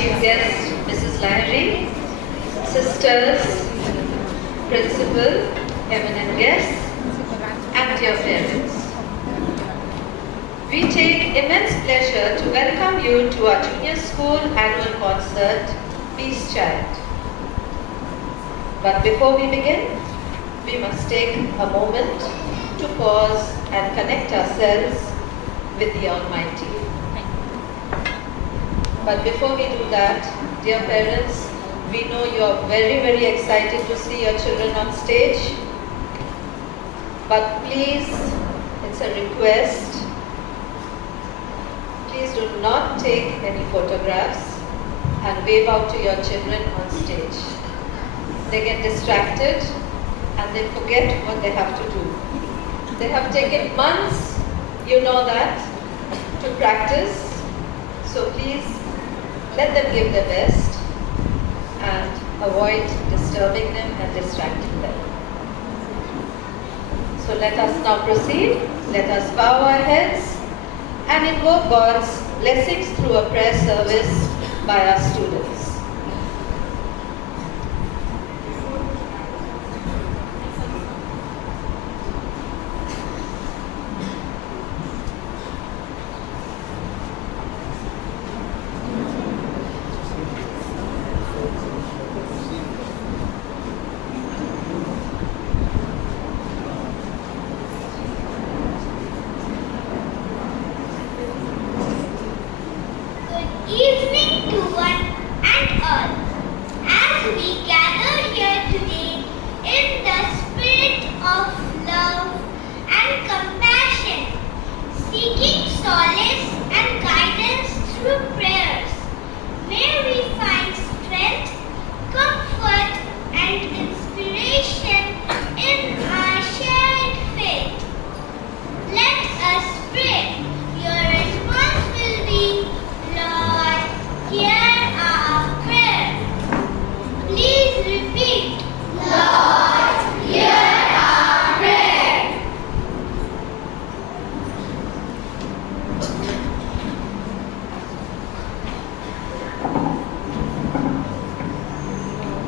chief guest, Mrs. Lahiri, sisters, principal, eminent guests, and dear parents. We take immense pleasure to welcome you to our junior school annual concert, Peace Child. But before we begin, we must take a moment to pause and connect ourselves with the Almighty. But before we do that, dear parents, we know you are very, very excited to see your children on stage. But please, it's a request, please do not take any photographs and wave out to your children on stage. They get distracted and they forget what they have to do. They have taken months, you know that, to practice. So please let them give their best and avoid disturbing them and distracting them. So let us now proceed. Let us bow our heads and invoke God's blessings through a prayer service by our students. Evening to one and all. As we gather here today in the spirit of love and compassion, seeking solace and guidance through prayers, may we find strength, comfort, and inspiration in our shared faith. Let us pray. Your response will be, Lord, hear our prayer. Please repeat. Lord, hear our prayer.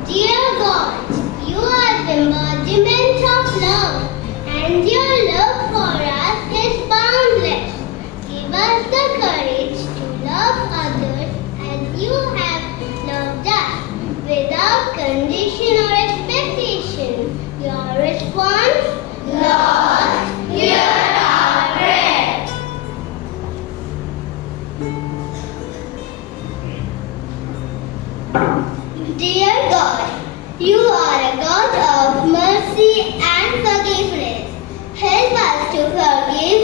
Dear God, you are the embodiment of love, and your love for us is boundless. Give us the courage to love others as you have loved us, without condition or expectation. Your response? Lord, hear our prayer. Dear God, you are a God of mercy and forgiveness. Help us to forgive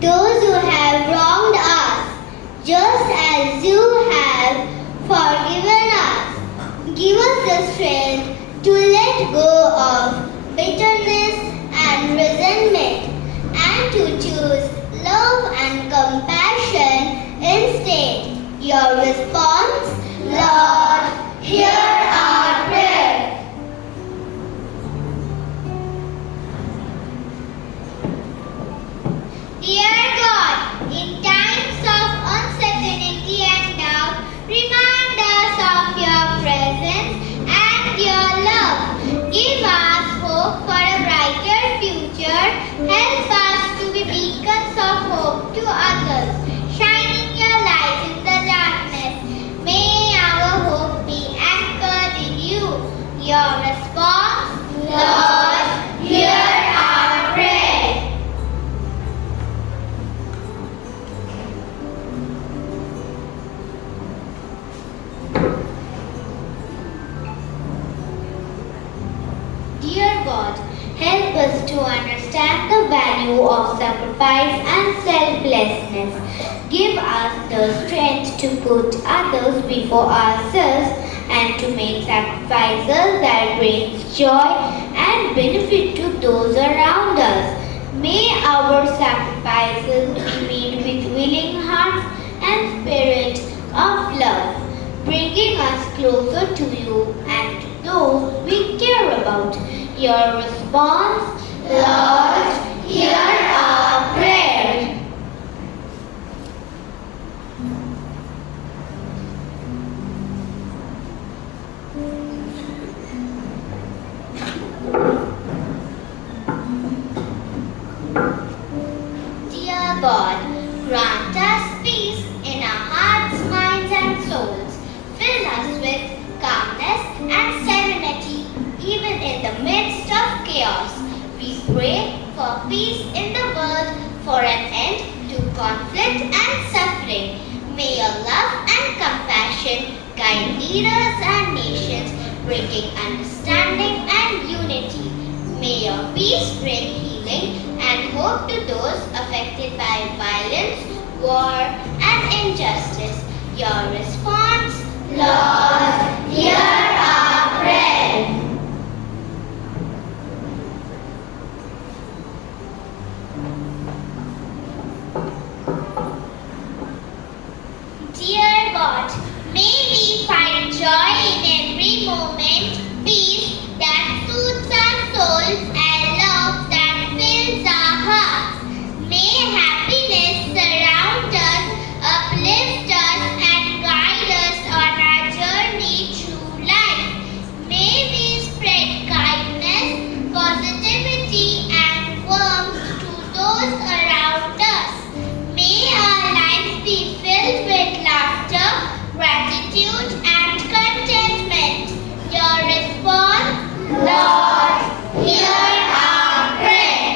those who have wronged us, just as you have forgiven us. Give us the strength to let go of bitterness and resentment and to choose love and compassion instead. Your response? Lord, hear our prayer. Dear God, in times of uncertainty and doubt, remind us of your presence and your love. Give us hope for a brighter future. Help us to be beacons of hope to others, shining your light in the darkness. May our hope be anchored in you. Your response? Lord, hear our prayer. Dear God, help us to understand the value of sacrifice and selflessness. Give us the strength to put others before ourselves and to make sacrifices that brings joy and benefit to those around us. May our sacrifices be made with willing hearts and spirit of love, bringing us closer to you and to those we care about. Your response? Lord, hear our prayer. guide leaders and nations, bringing understanding and unity. May your peace bring healing and hope to those affected by violence, war, and injustice. Your response, Lord, hear our prayer. Dear God, may we find joy in every moment, peace that soothes our souls, and love that fills our hearts. May happiness surround us, uplift us, and guide us on our journey through life. May we spread kindness, positivity, and warmth to those around us. May our lives be filled with laughter, gratitude, and contentment. Your response, Lord, hear our prayer.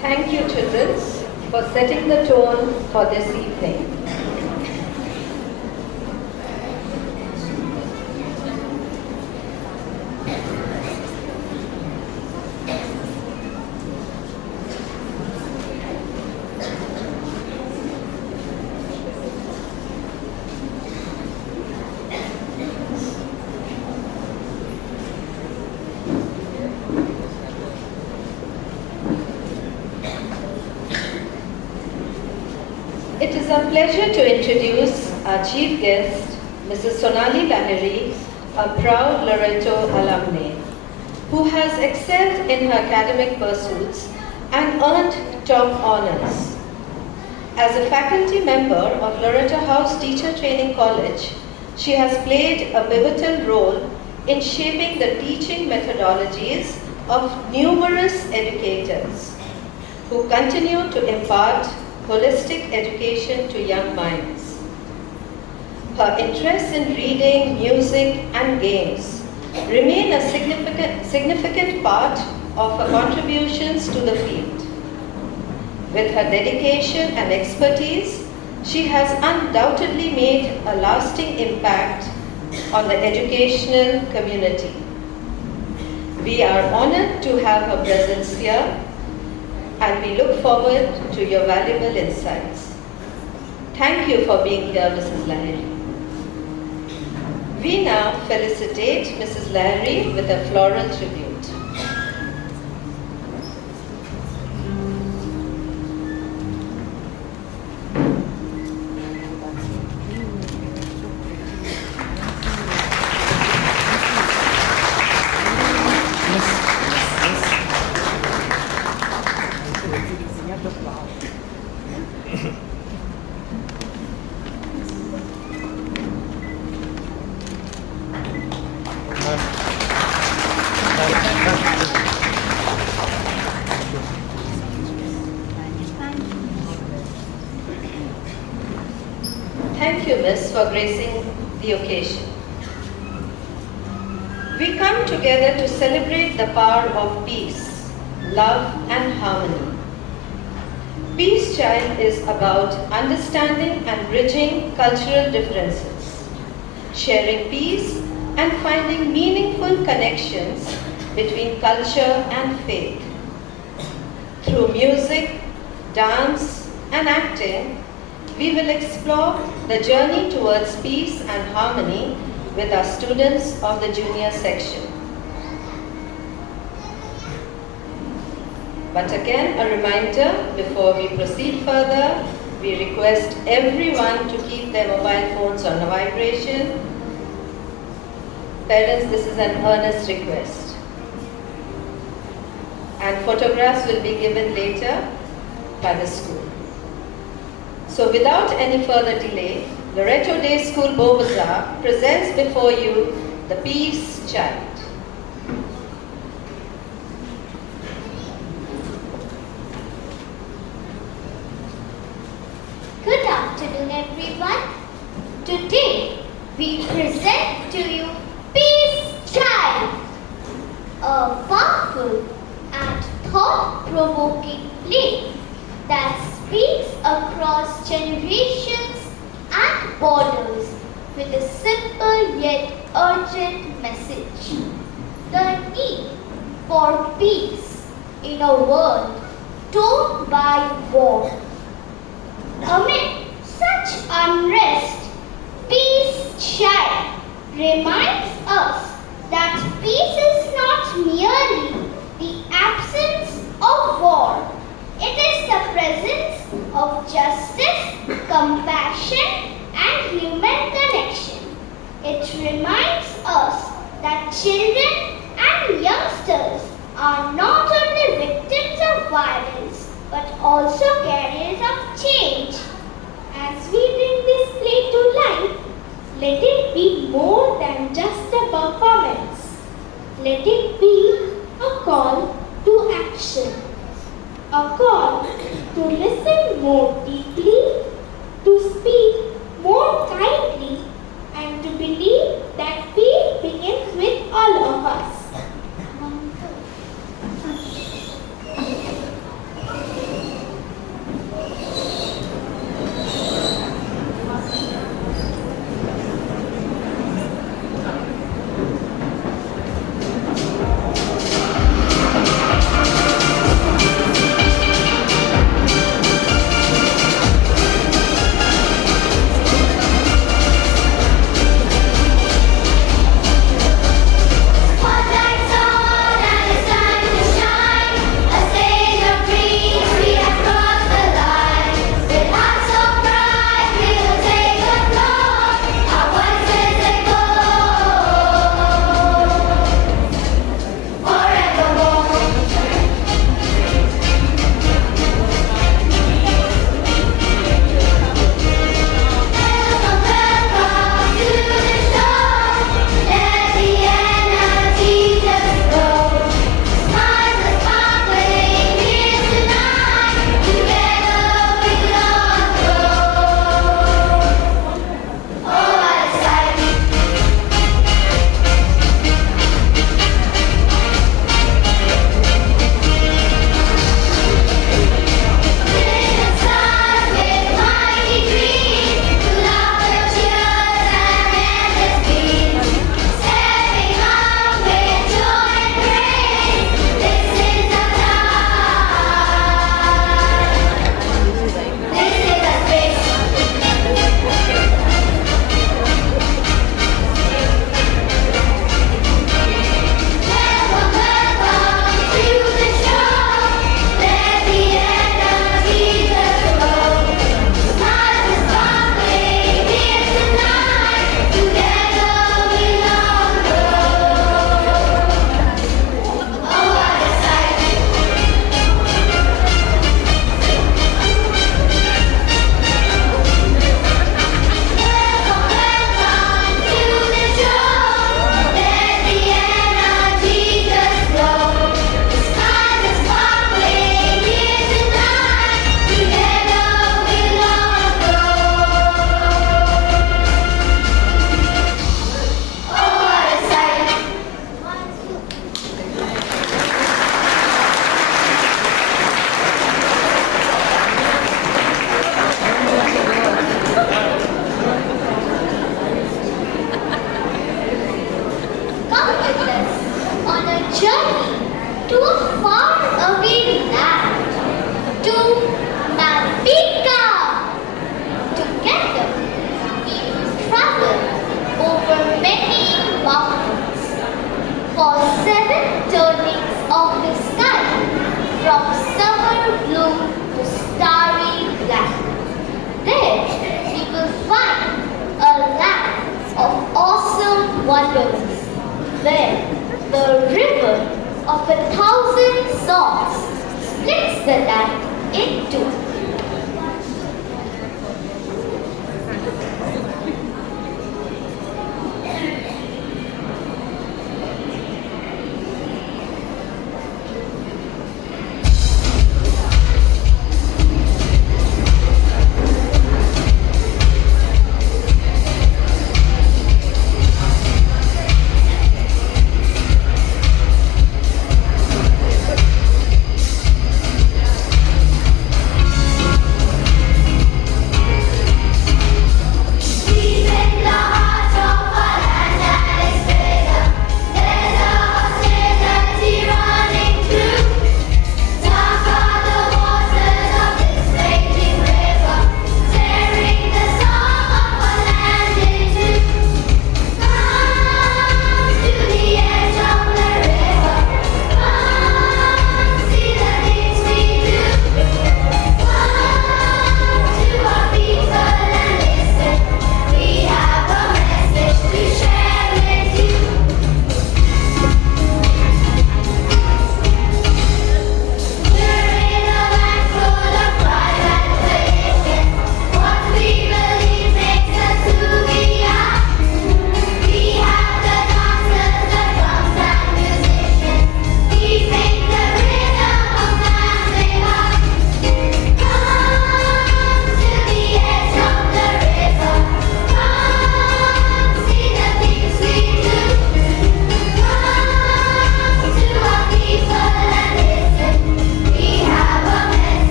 Thank you, children, for setting the tone for this evening. It is a pleasure to introduce our chief guest, Mrs. Sonali Lahiri, a proud Loreto alumni, who has excelled in her academic pursuits and earned top honors. As a faculty member of Loreto House Teacher Training College, she has played a pivotal role in shaping the teaching methodologies of numerous educators who continue to impart holistic education to young minds. Her interests in reading, music, and games remain a significant part of her contributions to the field. With her dedication and expertise, she has undoubtedly made a lasting impact on the educational community. We are honored to have her presence here, and we look forward to your valuable insights. Thank you for being here, Mrs. Lahiri. We now felicitate Mrs. Lahiri with a floral tribute. Thank you, Miss, for gracing the occasion. We come together to celebrate the power of peace, love, and harmony. Peace Child is about understanding and bridging cultural differences, sharing peace, and finding meaningful connections between culture and faith. Through music, dance, and acting, we will explore the journey towards peace and harmony with our students of the junior section. But again, a reminder before we proceed further, we request everyone to keep their mobile phones on vibration. Parents, this is an earnest request. And photographs will be given later by the school. So without any further delay, Loreto Day School Bowbazar presents before you the Peace Child. Good afternoon, everyone. Today we present to you Peace Child, a powerful and thought-provoking play that speaks across generations and borders with a simple yet urgent message: the need for peace in a world torn by war. Amid such unrest, Peace Child reminds us that peace is not merely the absence of war. It is the presence of justice, compassion, and human connection. It reminds us that children and youngsters are not only victims of violence, but also carriers of change. As we bring this play to life, let it be more than just a performance. Let it be a call to action. A call to listen more deeply, to speak more kindly, and to believe that peace begins with all of us.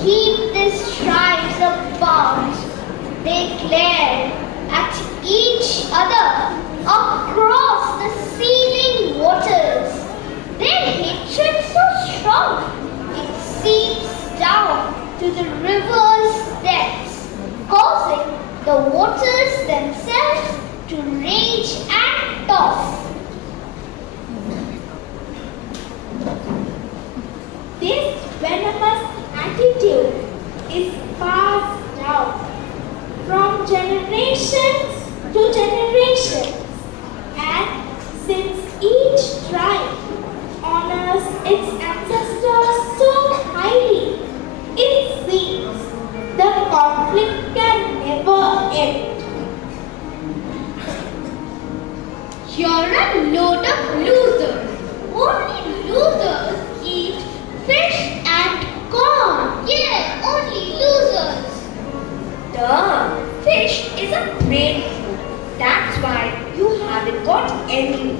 Keep these tribes apart. They glared at each other across the seething waters. Their hatred so strong, it seeps down to the river's depths, causing the waters themselves to rage and toss. This venomous attitude is passed down from generations to generations, and since each tribe honors its ancestors so highly, it seems the conflict can never end. You're a load of losers. Only losers eat fish and corn. Yeah, only losers. The fish is a brain food. That's why you haven't got any.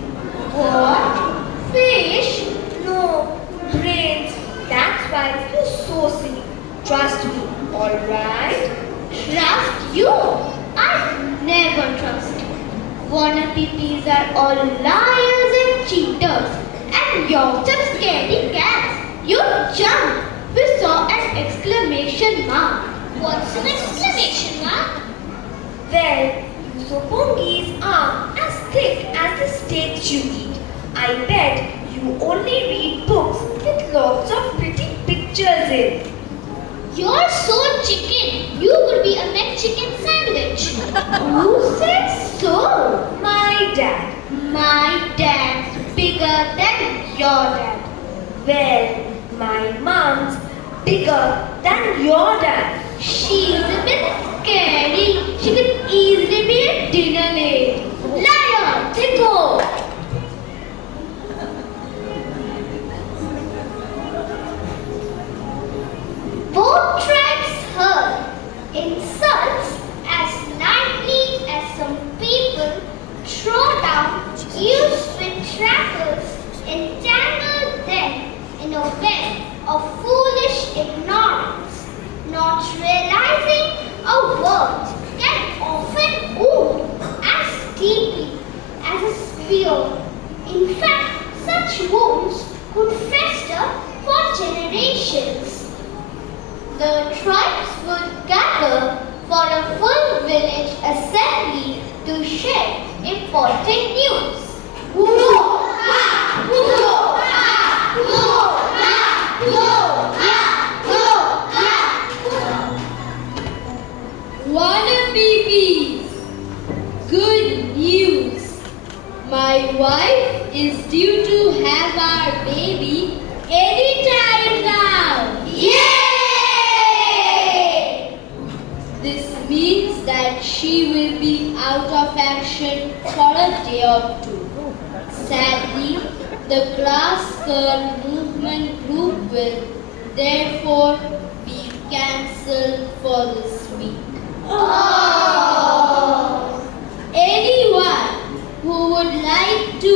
What? Fish? No. Brains. That's why you're so silly. Trust me, alright? Trust you? I never trust you. Wannabes are all liars and cheaters. And you're just scaredy cats. You jump. We saw an exclamation mark. What's an exclamation mark? Well, you Sopongis are as thick as the steaks you eat. I bet you only read books with lots of pretty pictures in. You're so chicken. You could be a McChicken sandwich. Who says so? My dad. My dad's bigger than your dad. Well, my mom's bigger than your dad. She's a bit scary. She could easily be a dinner late. Liar, Tico! Both tribes heard insults as lightly as some people throw down used with trackers, entangle them in a web of foolish ignorance, not realizing a word can often wound as deeply as a spear. In fact, such wounds could fester for generations. The tribes would gather for a full village assembly to share important news. Wannabes, good news. My wife is due to have our baby anytime now. Yay! This means that she will be out of action for a day or two. Sadly, the class girl movement group will therefore be cancelled for this week. Oh. Anyone who would like to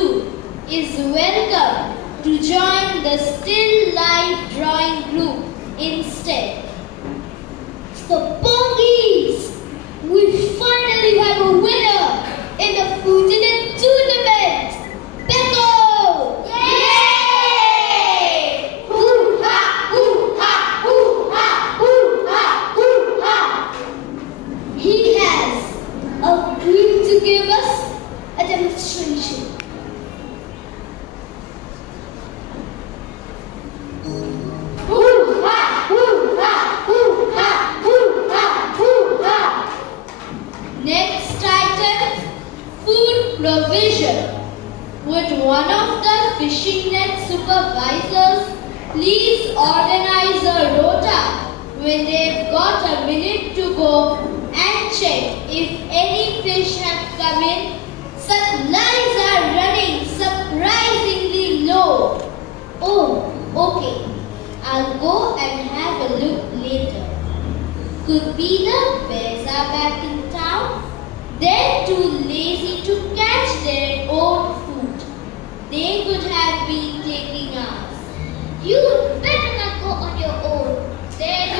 is welcome to join the still life drawing group instead. Sopongis! We finally have a winner in the Fujinin tournament! Beko! Yay! Hoo-ha! Hoo-ha! Hoo-ha! Hoo-ha! Hoo-ha! He has agreed to give us a demonstration. Hoo-ha! Hoo-ha! Hoo-ha! Hoo-ha! Hoo-ha! Next item, food provision. Would one of the fishing net supervisors please organize a rota when they've got a minute to go and check if any fish have come in? Supplies are running surprisingly low. Oh, okay. I'll go and have a look later. Could be the bears are back in town. They're too lazy to catch their own food. They could have been taking ours. You better not go on your own. There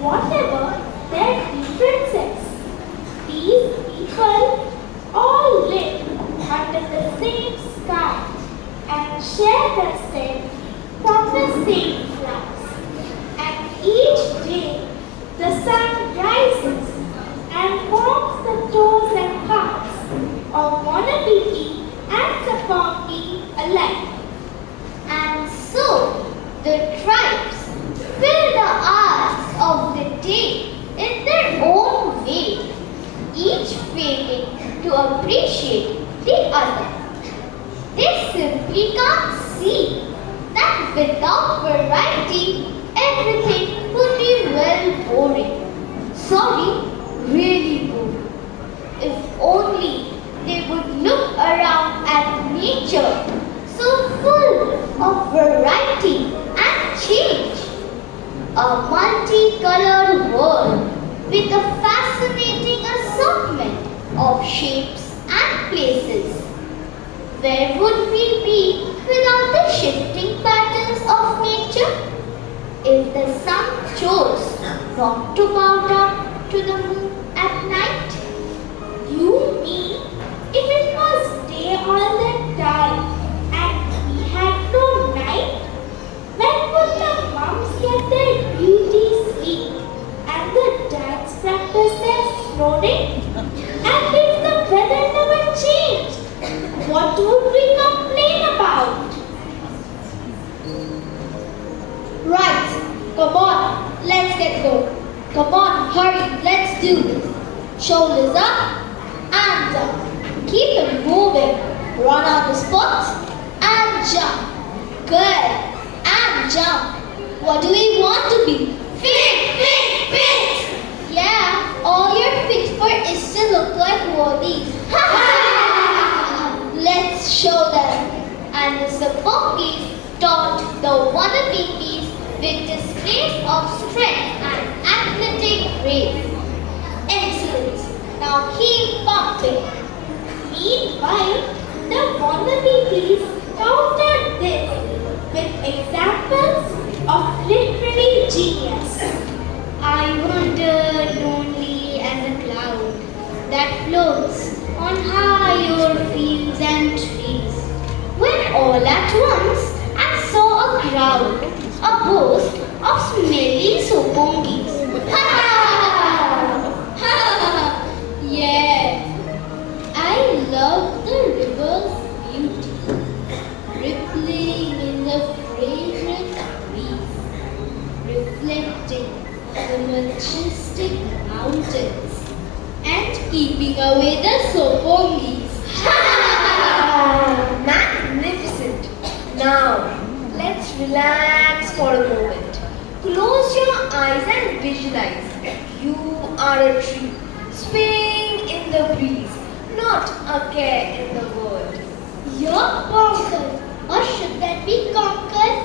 whatever their differences. These people all live under the same sky and share the scent from the same flowers. And each day the sun rises and warms the toes and hearts of Wannabe and Sapongi alike. And so the tribes fill the hours of the day in their own way, each failing to appreciate the other. They simply can't see that without variety, everything would be well boring. Sorry, really boring. If only they would look around at nature, so full of variety and change. A multicolored world with a fascinating assortment of shapes and places. Where would we be without the shifting patterns of nature? If the sun chose not to bow down to the moon at night? You mean if it was day all the time and we had no night? When would the mums get their beauty sleep and the dads practice their snoring? And if the weather never changed, what would we complain about? Right, come on, let's get going. Come on, hurry, let's do this. Shoulders up and down. Keep it moving. Run on the spot and jump. Good. And jump. What do we want to be? Fit! Yeah, all you're fit for is to look like Wally. Let's show them. And the Sapongis taught the Wannabes with displays of strength and athletic grace. Excellent. Now keep pumping. Meanwhile, the Wannabes countered this with examples of literary genius. I wander lonely as a cloud that floats on high o'er fields and trees. When all at once I saw a crowd, a host of smelly Sapongis. Yeah, I love the river's beauty, rippling in the fragrant breeze, reflecting the majestic mountains, and keeping away the Sapongis. Magnificent. Now, let's relax for a moment. Close your eyes and visualize. You are a tree, swaying in the breeze, not a care in the world. You're conquered, or should that be conquered?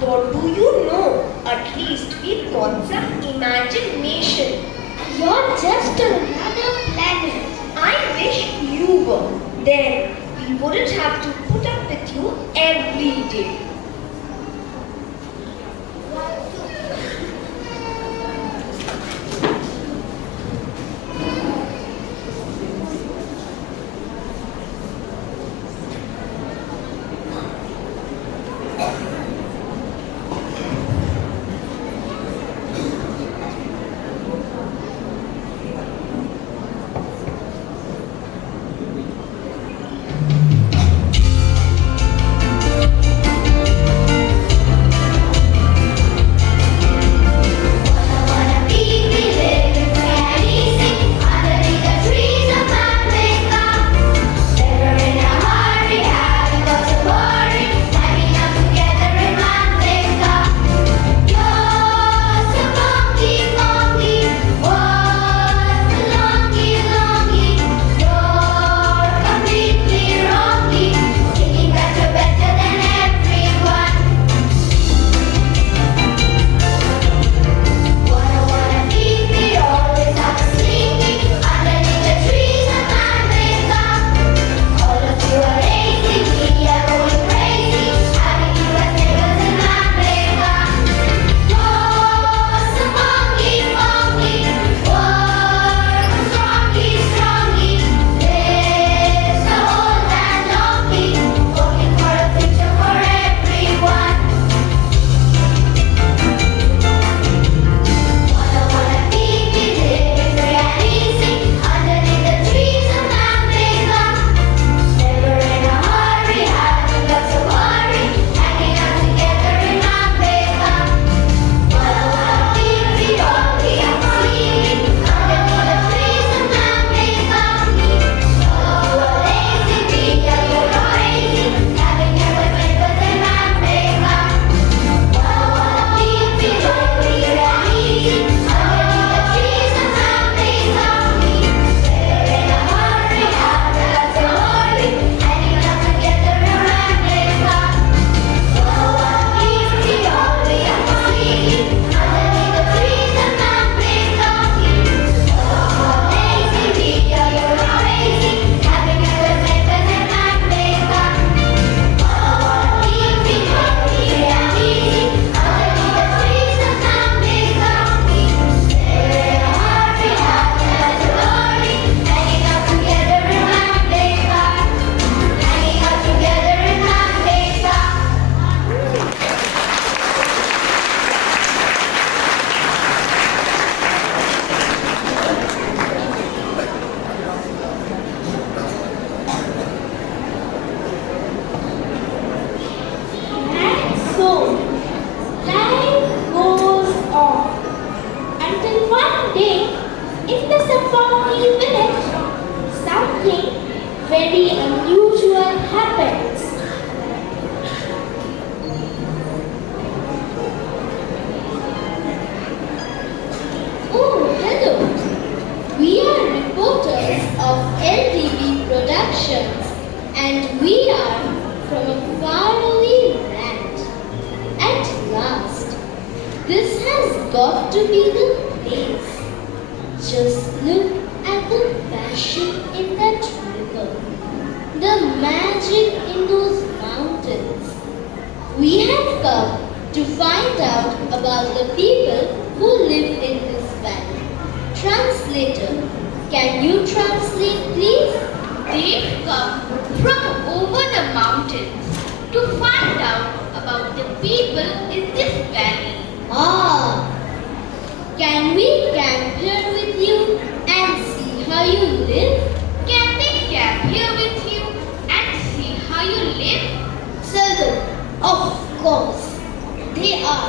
What do you know? At least we've got some imagination. You're just another planet. I wish you were. Then we wouldn't have to put up with you every day. got to be the place. Just look at the passion in that river, the magic in those mountains. We have come to find out about the people who live in this valley. Translator, can you translate please? They've come from over the mountains to find out about the people in this valley. Ah, can we camp here with you and see how you live? Can they camp here with you and see how you live? Seldom, of course. They are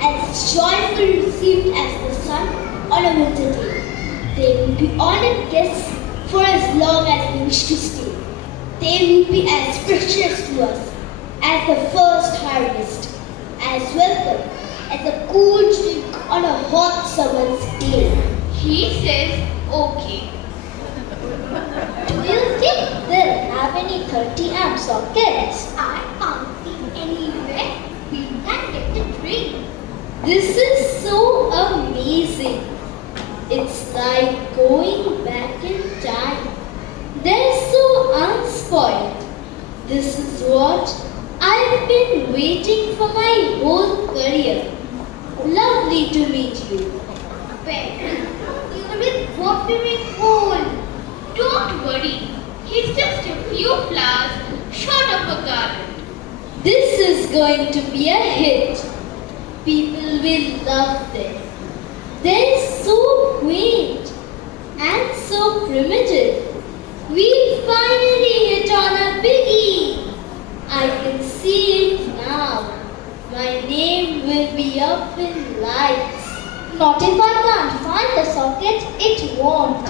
as joyfully received as the sun on a winter day. They will be honored guests for as long as we wish to stay. They will be as precious to us as the first harvest, as welcome as a cool drink on a hot summer's day. He says, okay. Do you think they'll have any 30-amp sockets? I can't see anywhere we can get a drink. This is so amazing. It's like going back in time. They're so unspoiled. This is what I've been waiting for my whole career. Lovely to meet you. Ben, you will whopping cold. Don't worry. He's just a few flowers short of a garland. This is going to be a hit. People will love this. They're so quaint and so primitive. We'll finally hit on a biggie. I can see it now. My name will be up in lights. Not if I can't find the socket, it won't.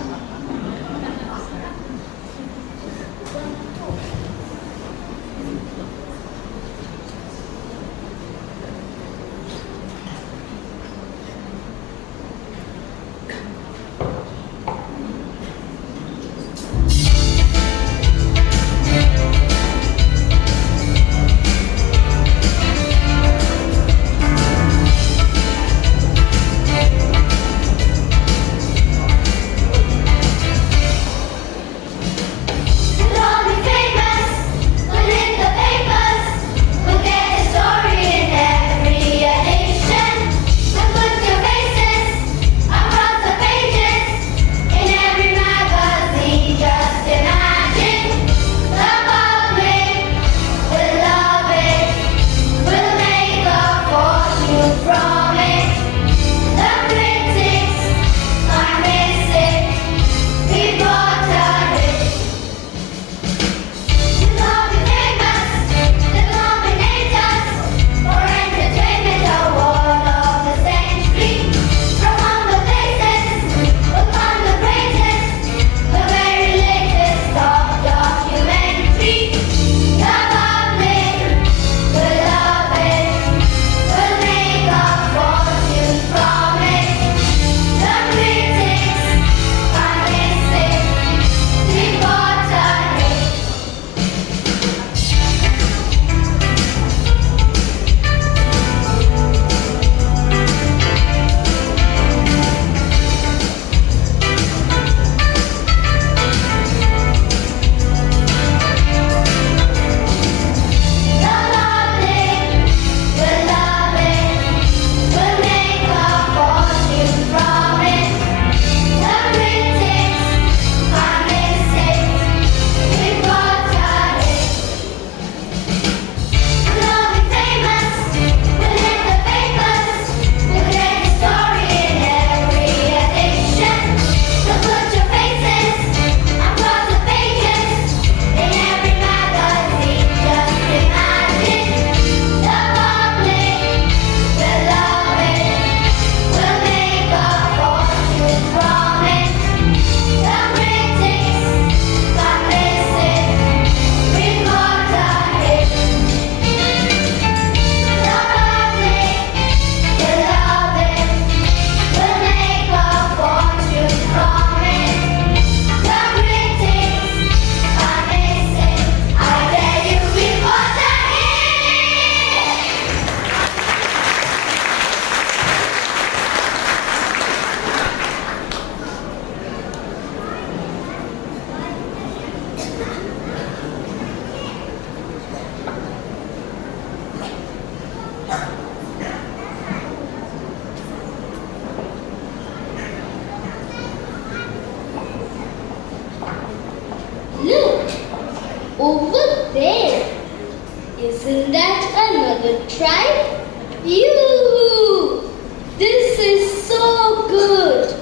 other tribe? You! This is so good.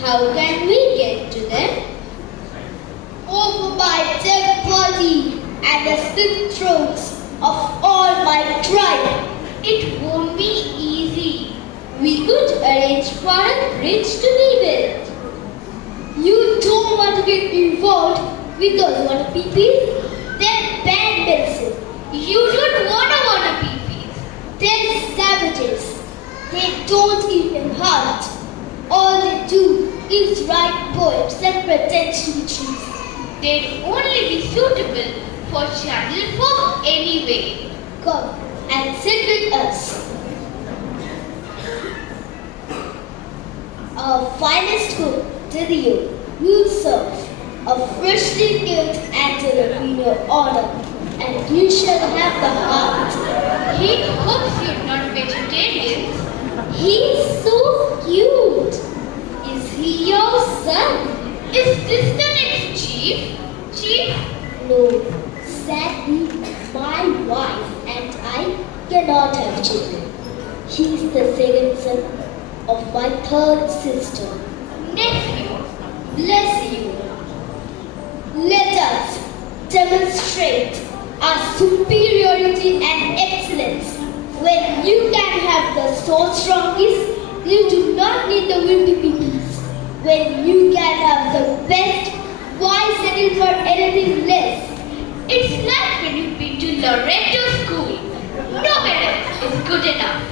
How can we get to them? Over my dead body and the slit throats of all my tribe. It won't be easy. We could arrange for a bridge to be built. You don't want to get involved with those wanna peepees? They're bad medicine. You don't wanna peepees. They're savages. They don't even hunt. All they do is write poems and pretend to be trees. They'd only be suitable for channel folk anyway. Come and sit with us. Our finest cook, Didio, will serve a freshly killed antelope in your honor, and you shall have the heart. He hopes you're not vegetarians. He's so cute. Is he your son? Is this the next chief? Chief? No. Sadly, my wife and I cannot have children. He's the second son of my third sister. Nephew. Bless you. Let us demonstrate our superiority and excellence. When you can have the soul strongest, you do not need the wimpy peepees. When you can have the best, why settle for anything less? It's like when you've been to Loreto school. Nowhere else is good enough.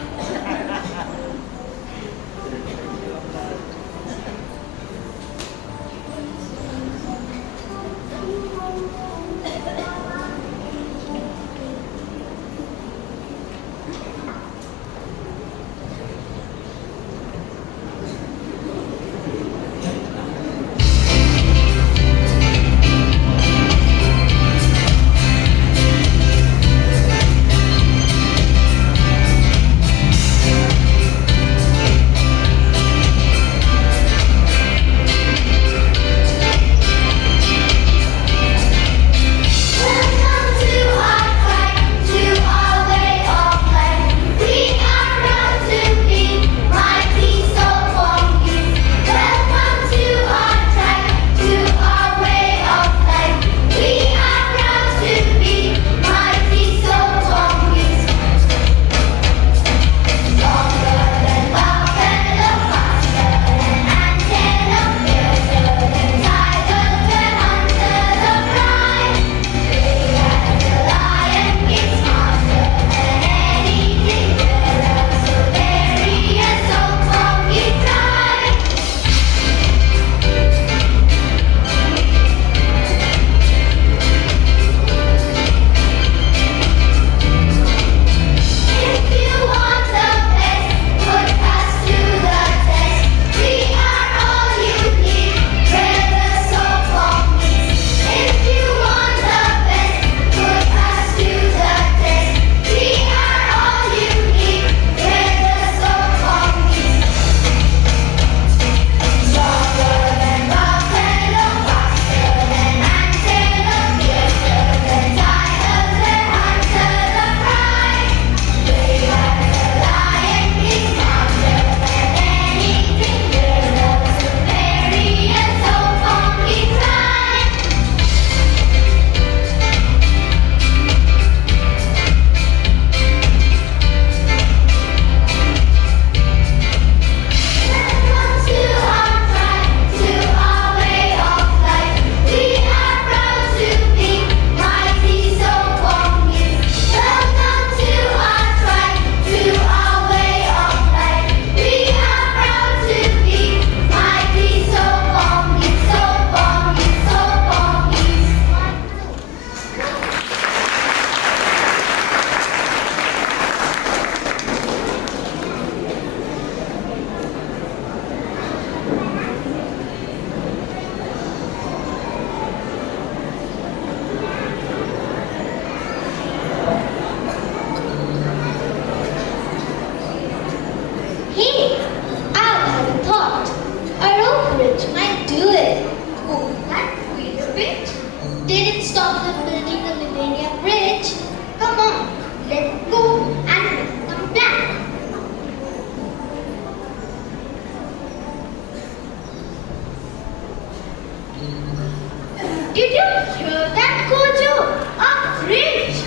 Did you hear that, Kojo? A bridge!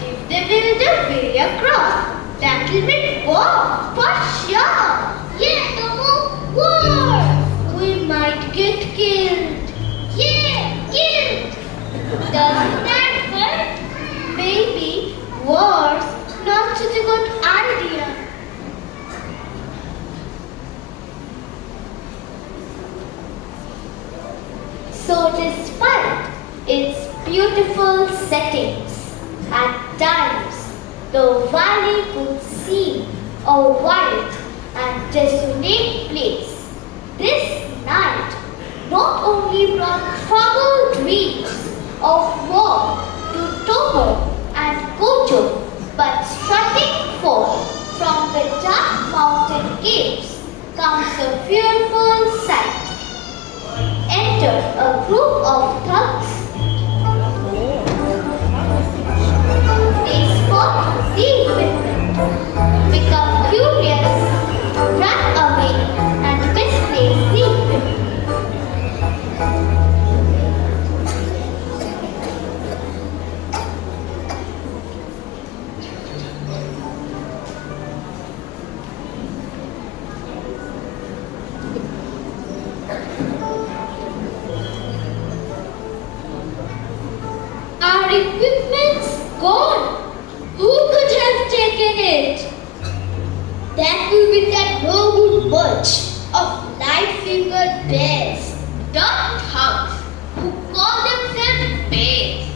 If they build a way across, that will be war for sure. Yeah, Tomo, war! We might get killed. Yeah, killed! Doesn't that hurt? Maybe war's not such a good idea. So despite its beautiful settings, at times the valley could seem a wild and desolate place. This night not only brought troubled dreams of war to Tomo and Kojo, but striking forth from the dark mountain caves comes a fearful sight. Enter a group of thugs. They spot the equipment, become furious, run away, and misplace the equipment. Our equipment's gone. Who could have taken it? That will be that noble bunch of light-fingered bears. Dumb thugs who call themselves bears.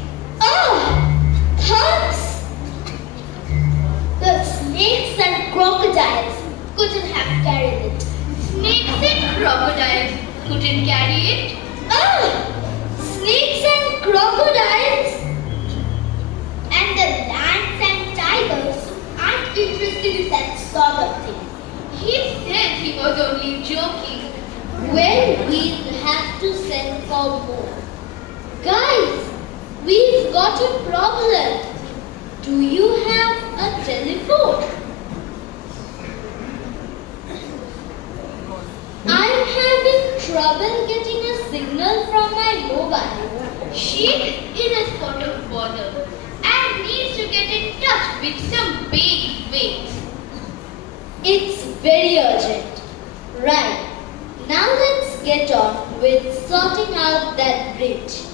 Thugs! The snakes and crocodiles couldn't have carried it. Snakes and crocodiles couldn't carry it. Snakes and crocodiles! And the lions and tigers aren't interested in that sort of thing. He said he was only joking. Well, we'll have to send for more. Guys, we've got a problem. Do you have a telephone? I'm having trouble getting a signal from my mobile. She's in a spot of bother and needs to get in touch with some big waves. It's very urgent. Right. Now let's get on with sorting out that bridge.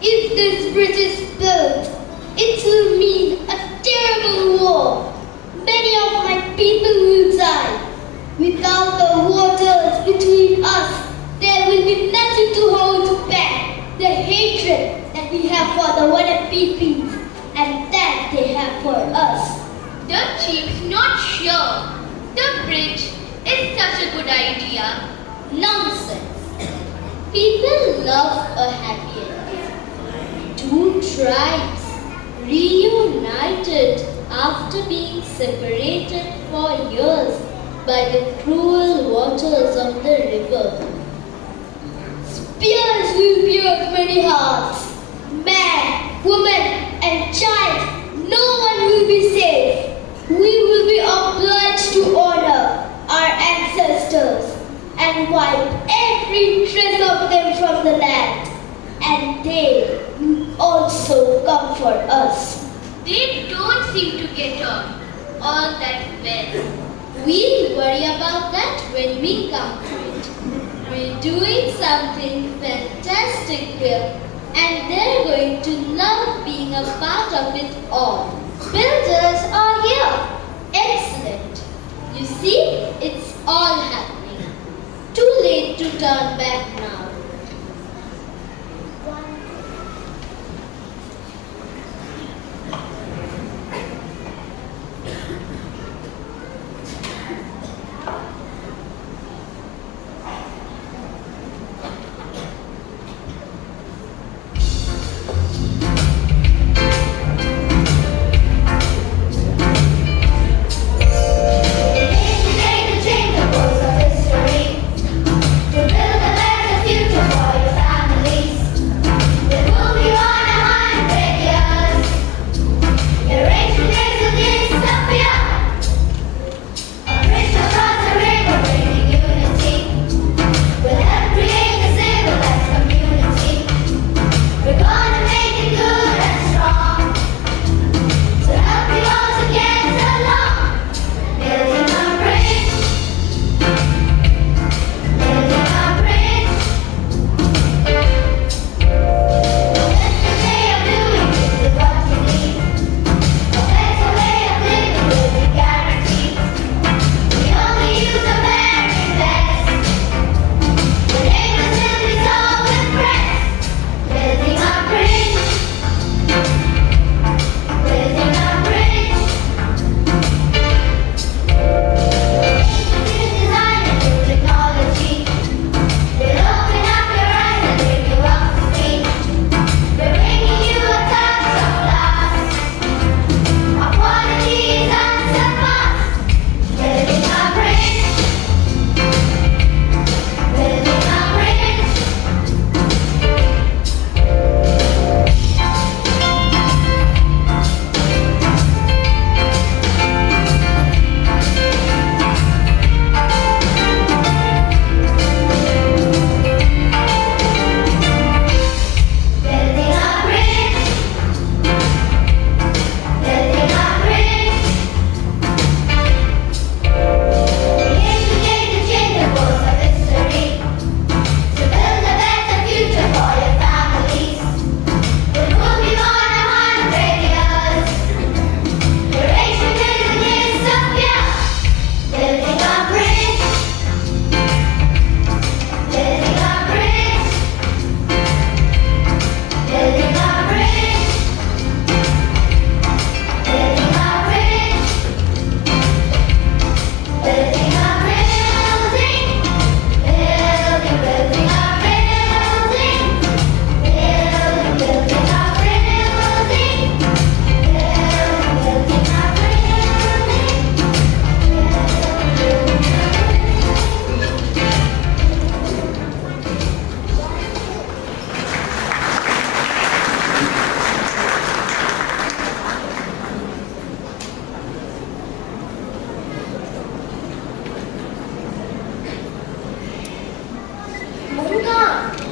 If this bridge is built, it will mean a terrible war. Many of my people will die. Without the waters between us, there will be nothing to hold back the hatred that we have for the Wanapipis and that they have for us. The chief's not sure the bridge is such a good idea. Nonsense. People love a happy ending. Two tribes reunited after being separated for years by the cruel waters of the river. Spears will pierce many hearts. Man, woman, and child, no one will be safe. We will be obliged to honor our ancestors and wipe every trace of them from the land. And they will also come for us. They don't seem to get on all that well. We'll worry about that when we come to it. We're doing something fantastic here, and they're going to love being a part of it all. Builders are here. Excellent. You see, it's all happening. Too late to turn back now. Take the voice of history to build a better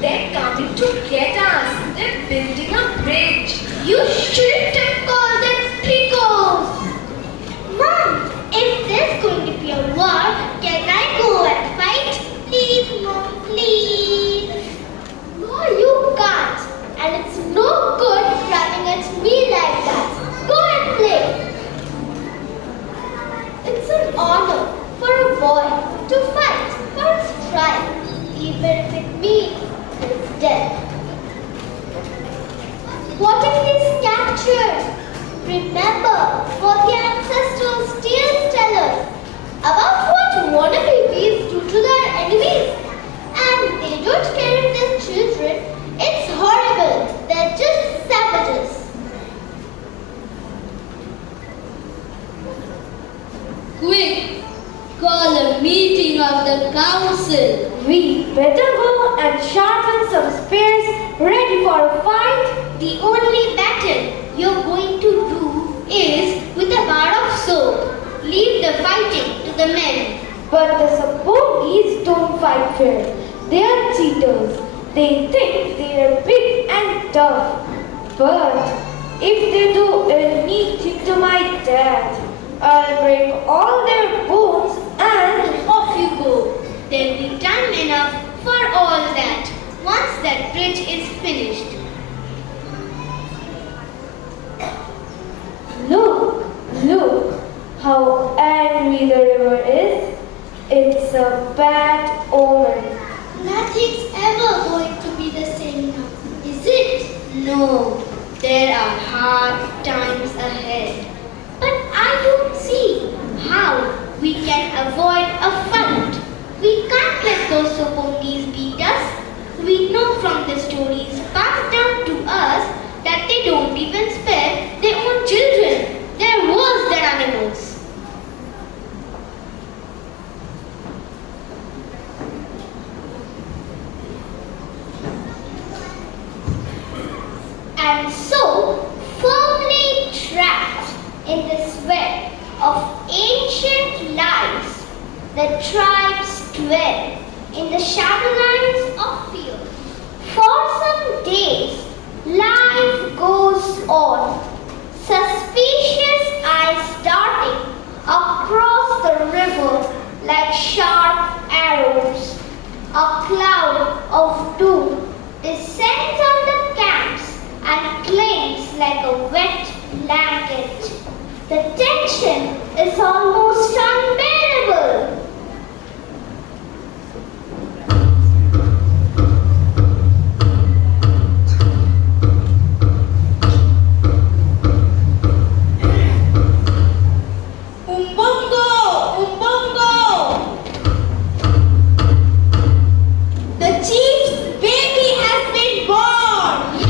They're coming to get us. They're building a bridge. You shouldn't have called them picos. Mom, if there's going to be a war, can I go and fight? Please, Mom, please. No, you can't. And it's no good grabbing at me like that. Go and play. It's an honor for a boy to fight for his tribe, even if it means his death. What if he's captured? Remember what the ancestors still tell us about what wannabe bees do to their enemies. And they don't care if they're children. It's horrible. They're just savages. Quick! Call a meeting of the council. We better go and sharpen some spears ready for a fight. The only battle you're going to do is with a bar of soap. Leave the fighting to the men. But the Sabongis don't fight fair. They are cheaters. They think they are big and tough. But if they do anything to my dad, I'll break all their bones and Off you go. There'll be time enough for all that once that bridge is finished. look how angry the river is. It's a bad omen. Nothing's ever going to be the same now, is it? No, there are hard times ahead. But I don't see how we can avoid a fight. We can't let those Sopongis beat us. We know from the stories passed down to us that they don't even spare their own children. They're worse than animals. And so, firmly trapped in this web of ancient lies, the tribes dwell in the shadowlands of fear. For some days, life goes on, suspicious eyes darting across the river like sharp arrows. A cloud of doom descends on the camps and clings like a wet blanket. The tension is almost unbearable. The chief's baby has been born!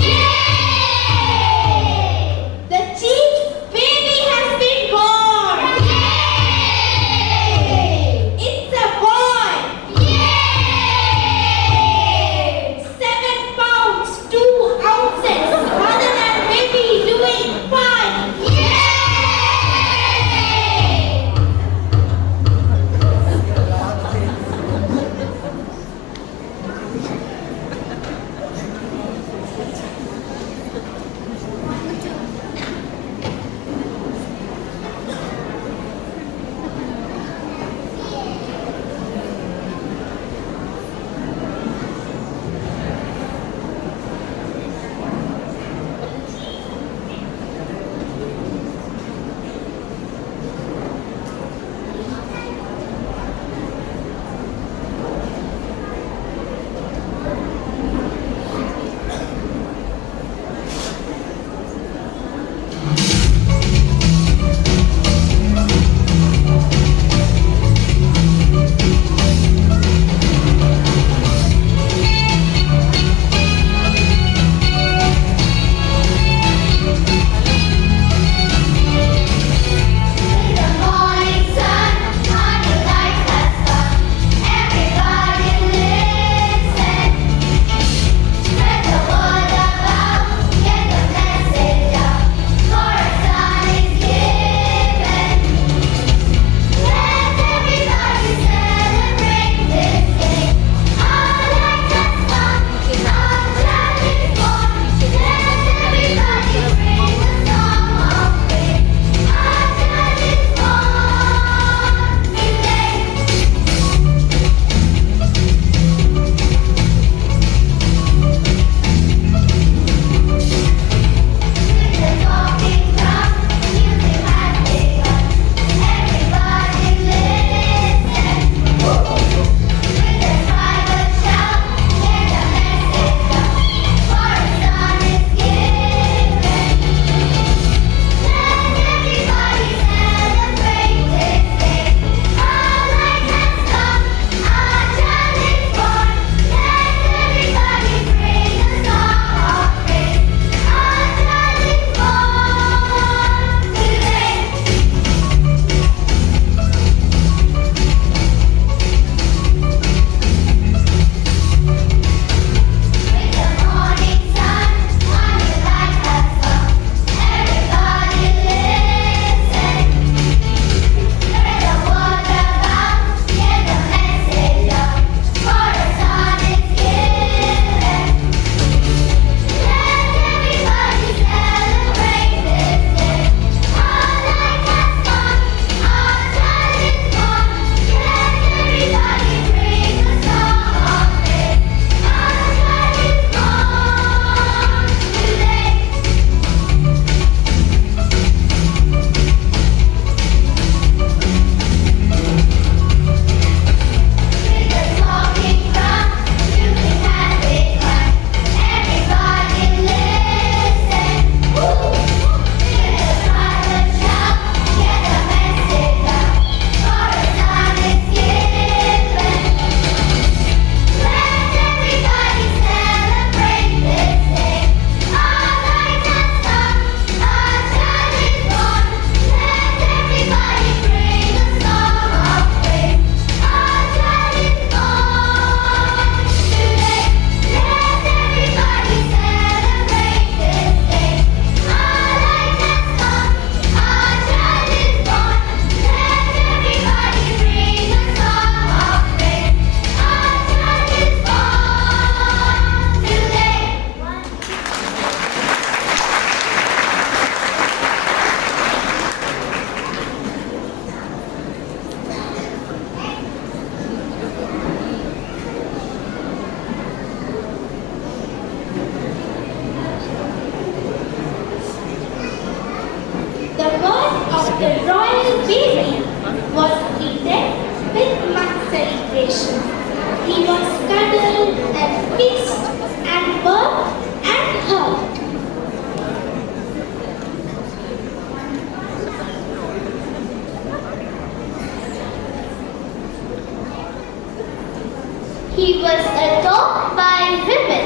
He was adored by women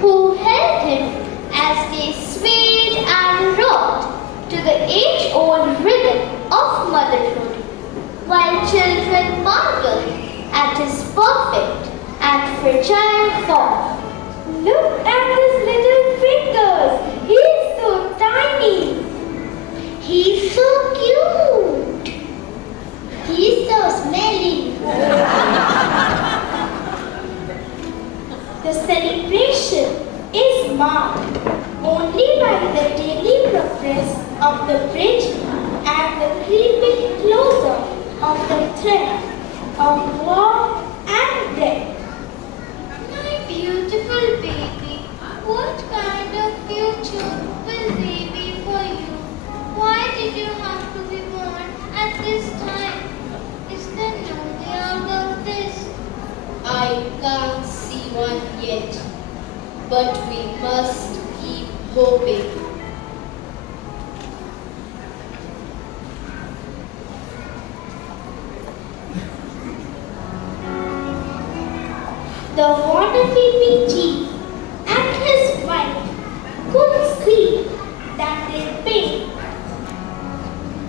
who held him as they swayed and rocked to the age-old rhythm of motherhood, while children marveled at his perfect and fragile form. Look at his little fingers. He's so tiny. He's so cute. He's so smelly. The celebration is marked only by the daily progress of the bridge and the creeping closer of the threat of war and death. My beautiful baby, what kind of future will they be for you? Why did you have to be born at this time? Is there no way out of this? I can't see one yet, but we must keep hoping. The wannabe chief and his wife could see that their pain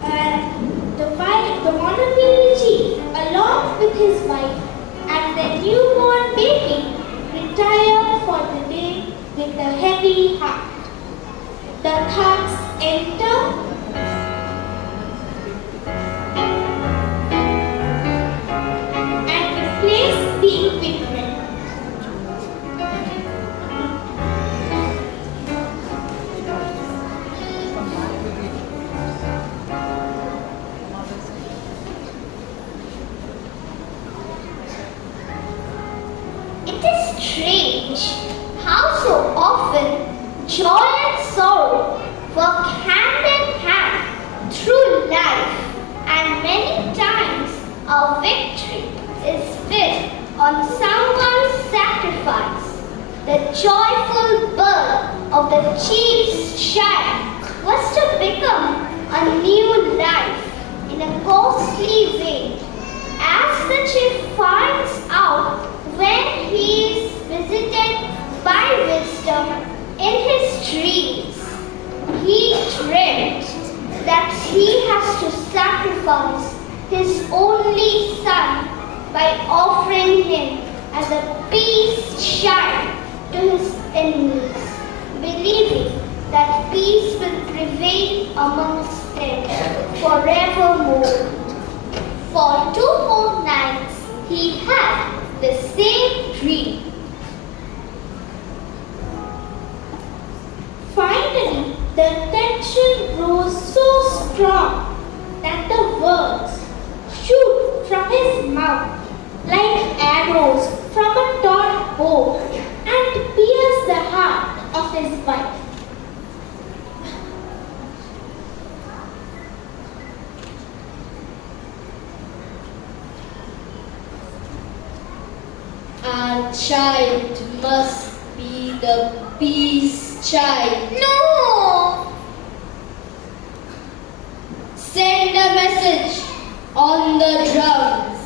and the wannabe chief along with his wife and the newborn baby retired for the day with a heavy heart. The thugs enter and replace the equipment. It is strange how so often joy and sorrow work hand in hand through life, and many times our victory is built on someone's sacrifice. The joyful birth of the chief's child was to become a new life in a ghostly way, as the chief finds out when he is visited by wisdom in his dreams. He dreamt that he has to sacrifice his only son by offering him as a peace child to his enemies, believing that peace will prevail amongst them forevermore. For 2 more nights he had the same dream. Finally, the tension grows so strong that the words shoot from his mouth like arrows from a taut bow and pierce the heart of his wife. Our child must be the peace child. No! Send a message on the drums.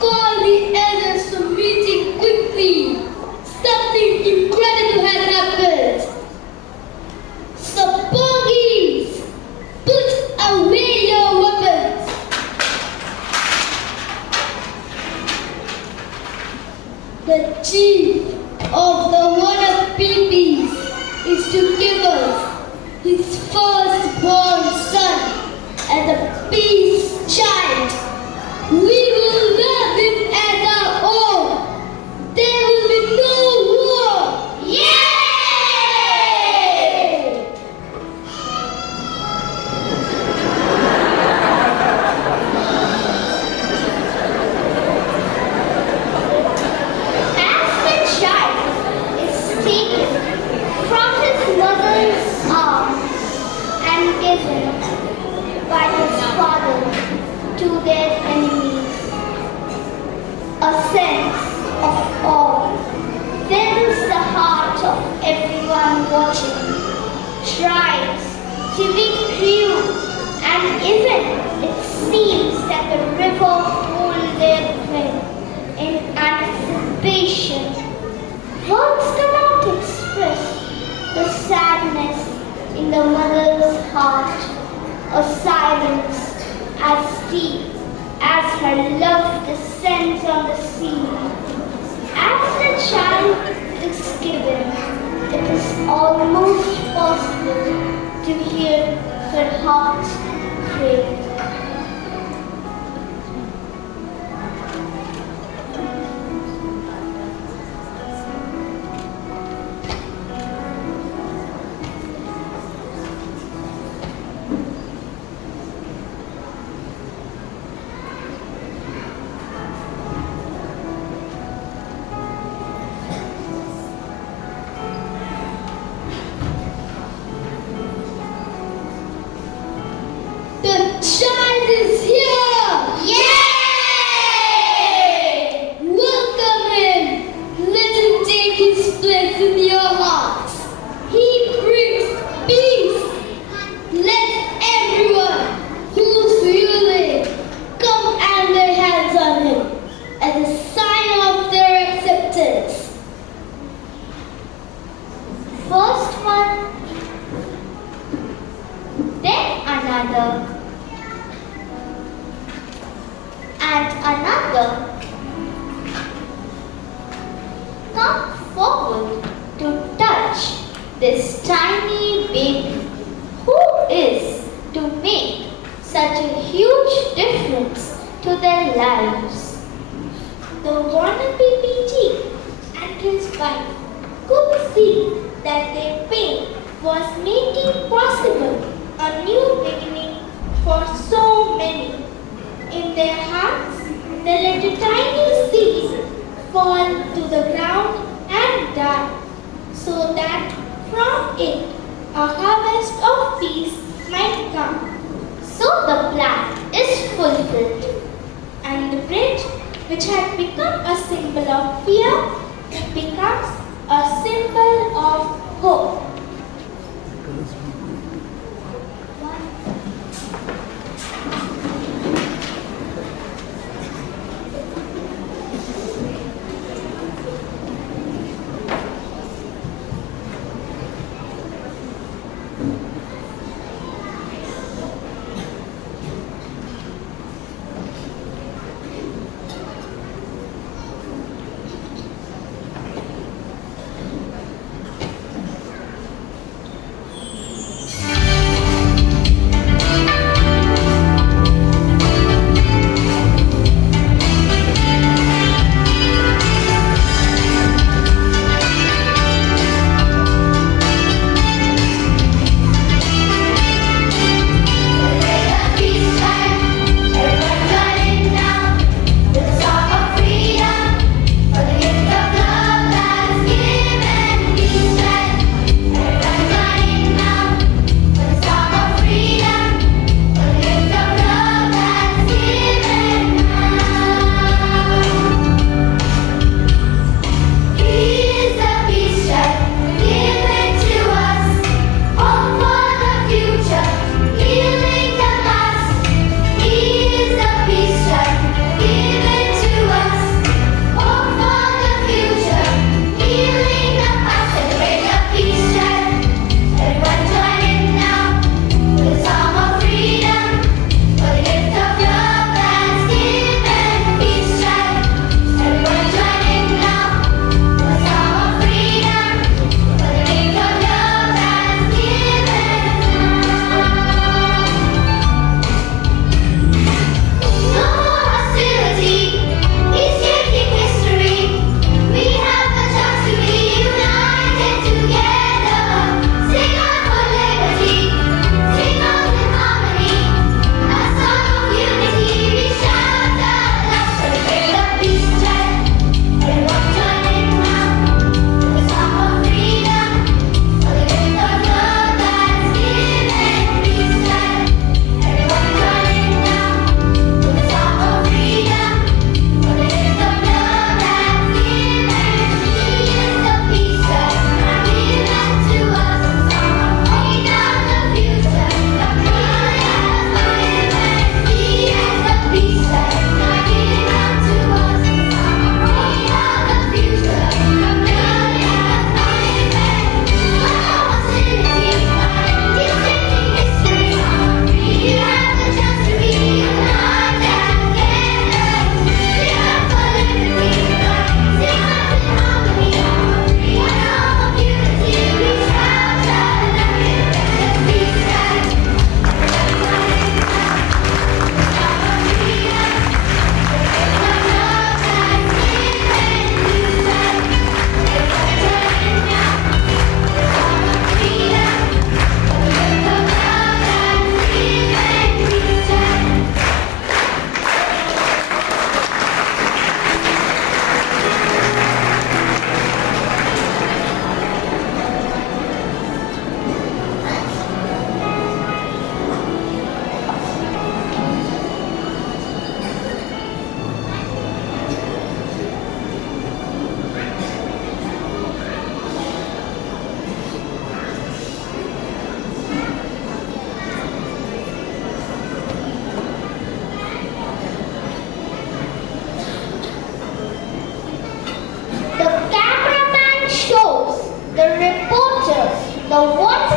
Call the elders to meeting quickly. Something incredible has happened. Sapongies, put away your weapons. The chief of the Wannapees is to give us his firstborn son as a peace child. We will love him as our own. There will be no war. Yay! As the child is taken from his mother's arms and given by his father to their enemies, TV grew, and even it seems that the river pulled their breath in anticipation. Words cannot express the sadness in the mother's heart, a silence as deep as her love descends on the sea. As the child is given, it is almost possible to hear her heart break. The child is here! Yay! Welcome him! Let him take his place in your hearts. He brings peace. Let everyone who's feeling come and lay hands on him as a sign of their acceptance. First one, then another, and another. Come forward to touch this tiny baby who is to make such a huge difference to their lives. The wannabe BT and his wife could see that their pain was making possible a new beginning for so many. In their hearts, they let a tiny seed fall to the ground and die, so that from it a harvest of peace might come. So the plan is fulfilled. And the bridge, which had become a symbol of fear, becomes a symbol of hope.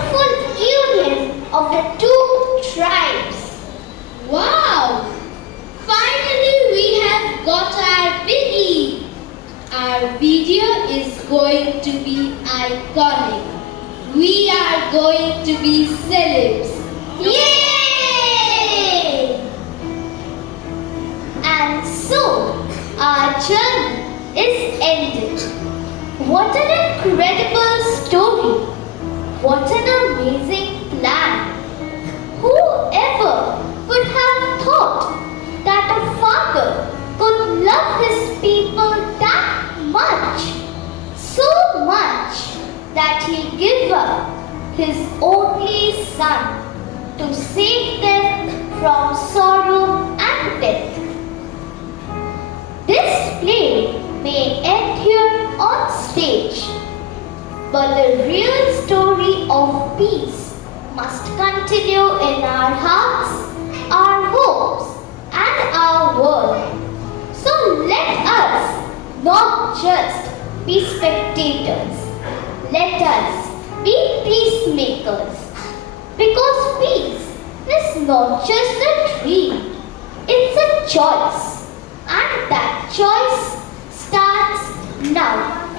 wonderful union of the two tribes. Wow! Finally, we have got our biggie. Our video is going to be iconic. We are going to be celebs. Yay! And so, our journey is ended. What an incredible story! What an amazing plan! Whoever would have thought that a father could love his people that much? So much that he gave up his only son to save them from sorrow and death. This play may end here on stage, but the real story of peace must continue in our hearts, our homes, and our world. So let us not just be spectators, let us be peacemakers. Because peace is not just a dream, it's a choice. And that choice starts now.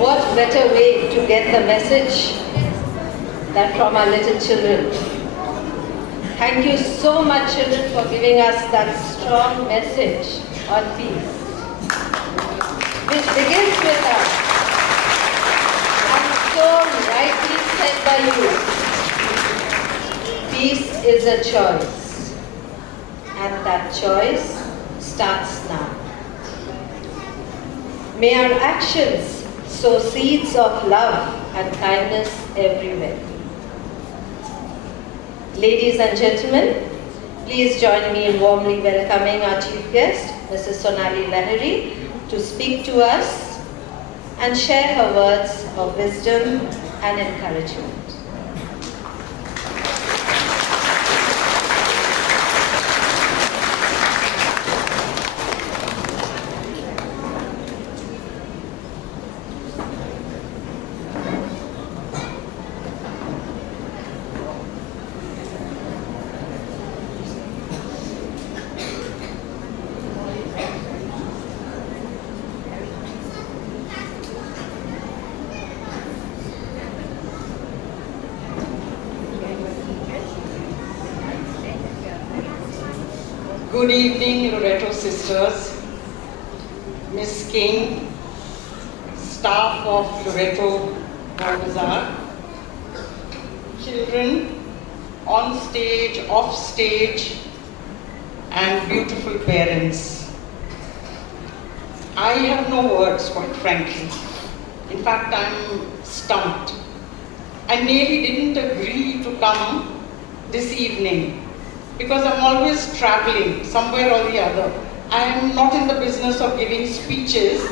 What better way to get the message than from our little children? Thank you so much, children, for giving us that strong message on peace, which begins with us, and so rightly said by you. Peace is a choice, and that choice starts now. May our actions sow seeds of love and kindness everywhere. Ladies and gentlemen, please join me in warmly welcoming our chief guest, Mrs. Sonali Lahiri, to speak to us and share her words of wisdom and encouragement. Good evening, Loreto sisters, Miss King, staff of Loreto Bowbazar, children on stage, off stage, and beautiful parents. I have no words, quite frankly. In fact, I'm stumped. I nearly didn't agree to come this evening, because I'm always traveling somewhere or the other. I am not in the business of giving speeches.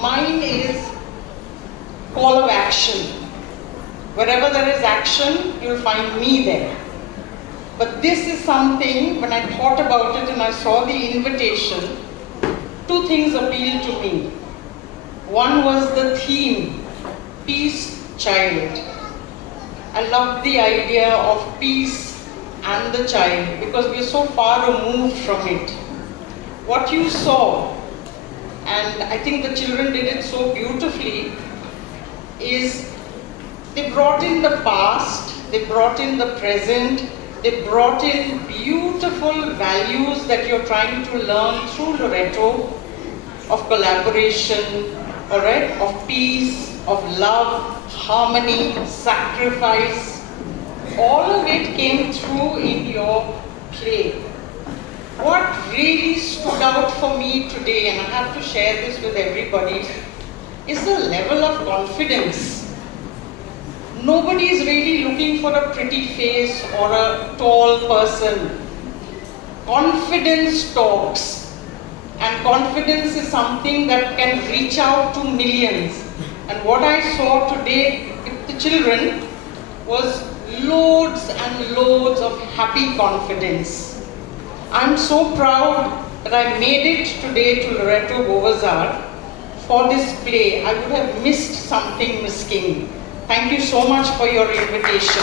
Mine is call of action. Wherever there is action, you'll find me there. But this is something, when I thought about it and I saw the invitation, two things appealed to me. One was the theme, Peace Child. I loved the idea of peace and the child, because we are so far removed from it. What you saw, and I think the children did it so beautifully, is they brought in the past, they brought in the present, they brought in beautiful values that you're trying to learn through Loreto, of collaboration, all right, of peace, of love, harmony, sacrifice. All of it came through in your play. What really stood out for me today, and I have to share this with everybody, is the level of confidence. Nobody is really looking for a pretty face or a tall person. Confidence talks. And confidence is something that can reach out to millions. And what I saw today with the children was loads and loads of happy confidence. I'm so proud that I made it today to Loreto Bowbazar for this play. I would have missed something, Miss King. Thank you so much for your invitation.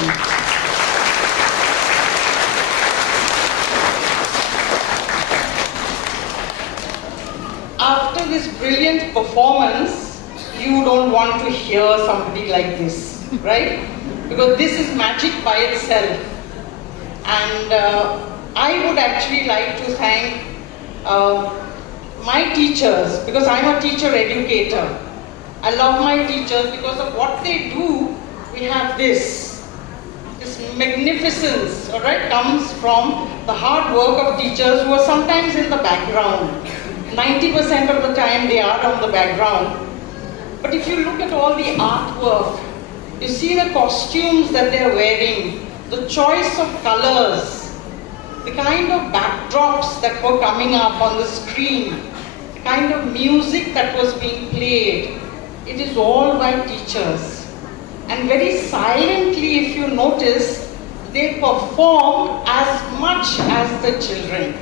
After this brilliant performance, you don't want to hear somebody like this, right? Because this is magic by itself. And I would actually like to thank my teachers, because I'm a teacher educator. I love my teachers because of what they do. We have this magnificence, all right, comes from the hard work of teachers who are sometimes in the background. 90% of the time they are on the background. But if you look at all the artwork, you see the costumes that they're wearing, the choice of colors, the kind of backdrops that were coming up on the screen, the kind of music that was being played. It is all by teachers. And very silently, if you notice, they perform as much as the children.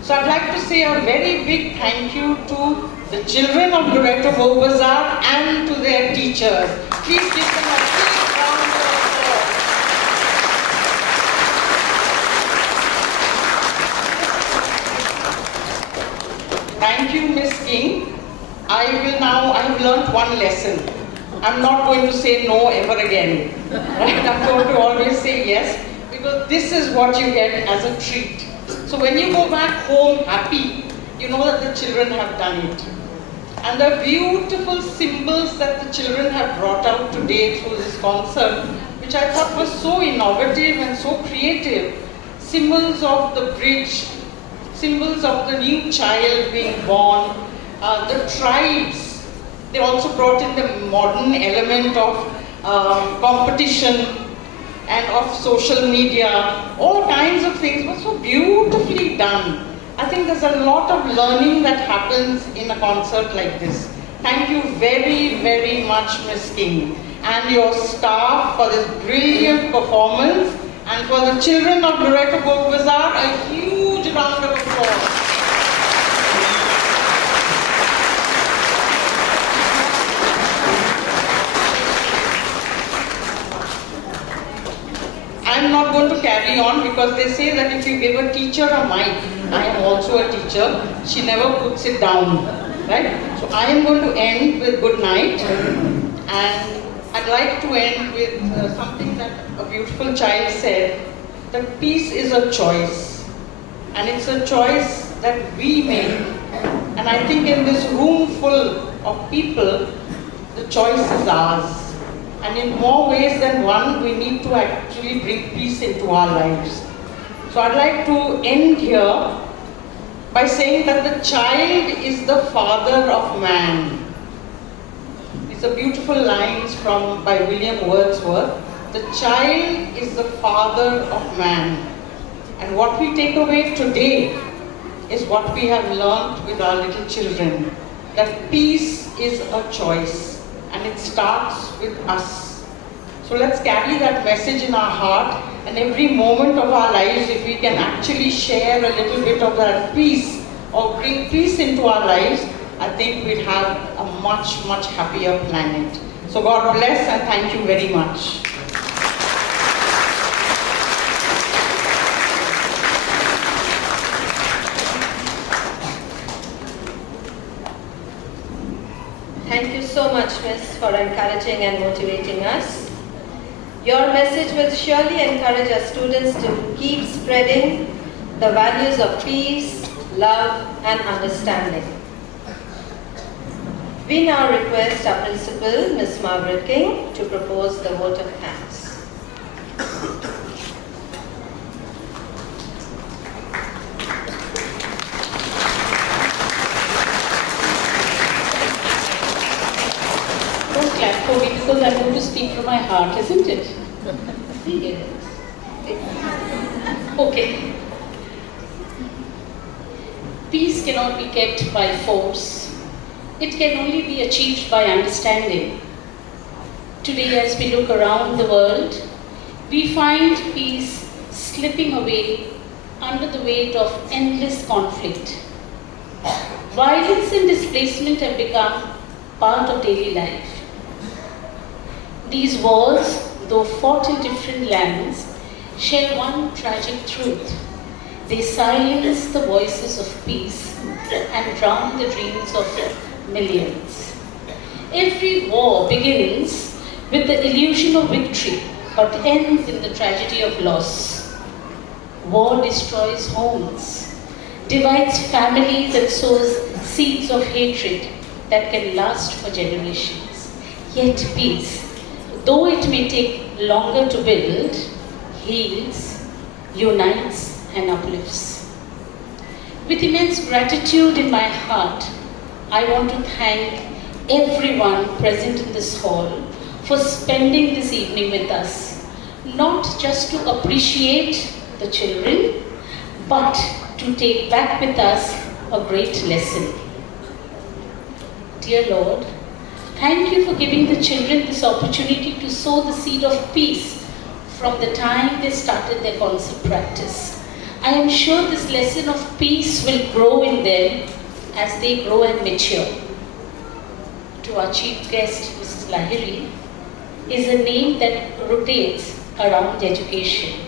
So I'd like to say a very big thank you to the children of Loreto Bowbazar and to their teachers. Please give them a big round of applause. Thank you, Miss King. I have learned one lesson. I'm not going to say no ever again. Right? I'm going to always say yes, because this is what you get as a treat. So when you go back home happy, you know that the children have done it. And the beautiful symbols that the children have brought out today through this concert, which I thought was so innovative and so creative. Symbols of the bridge, symbols of the new child being born, the tribes. They also brought in the modern element of competition and of social media. All kinds of things were so beautifully done. I think there's a lot of learning that happens in a concert like this. Thank you very, very much, Ms. King, and your staff for this brilliant performance, and for the children of Loreto Bowbazar, a huge round of applause. I'm not going to carry on because they say that if you give a teacher a mic, I am also a teacher, she never puts it down, right? So I am going to end with good night, and I'd like to end with something that a beautiful child said, that peace is a choice, and it's a choice that we make. And I think in this room full of people, the choice is ours. And in more ways than one, we need to actually bring peace into our lives. So I'd like to end here by saying that the child is the father of man. These are beautiful lines by William Wordsworth. The child is the father of man. And what we take away today is what we have learned with our little children, that peace is a choice. And it starts with us. So let's carry that message in our heart, and every moment of our lives, if we can actually share a little bit of that peace or bring peace into our lives, I think we'd have a much, much happier planet. So God bless, and thank you very much. Thank you so much, Miss, for encouraging and motivating us. Your message will surely encourage our students to keep spreading the values of peace, love, and understanding. We now request our principal, Miss Margaret King, to propose the vote of thanks. Clap for me, because I'm going to speak from my heart, isn't it? Yes. Okay. Peace cannot be kept by force. It can only be achieved by understanding. Today, as we look around the world, we find peace slipping away under the weight of endless conflict. Violence and displacement have become part of daily life. These wars, though fought in different lands, share one tragic truth. They silence the voices of peace and drown the dreams of millions. Every war begins with the illusion of victory, but ends in the tragedy of loss. War destroys homes, divides families, and sows seeds of hatred that can last for generations. Yet peace, though it may take longer to build, heals, unites, and uplifts. With immense gratitude in my heart, I want to thank everyone present in this hall for spending this evening with us, not just to appreciate the children, but to take back with us a great lesson. Dear Lord, thank you for giving the children this opportunity to sow the seed of peace from the time they started their concert practice. I am sure this lesson of peace will grow in them as they grow and mature. To our chief guest, Mrs. Lahiri, is a name that rotates around education.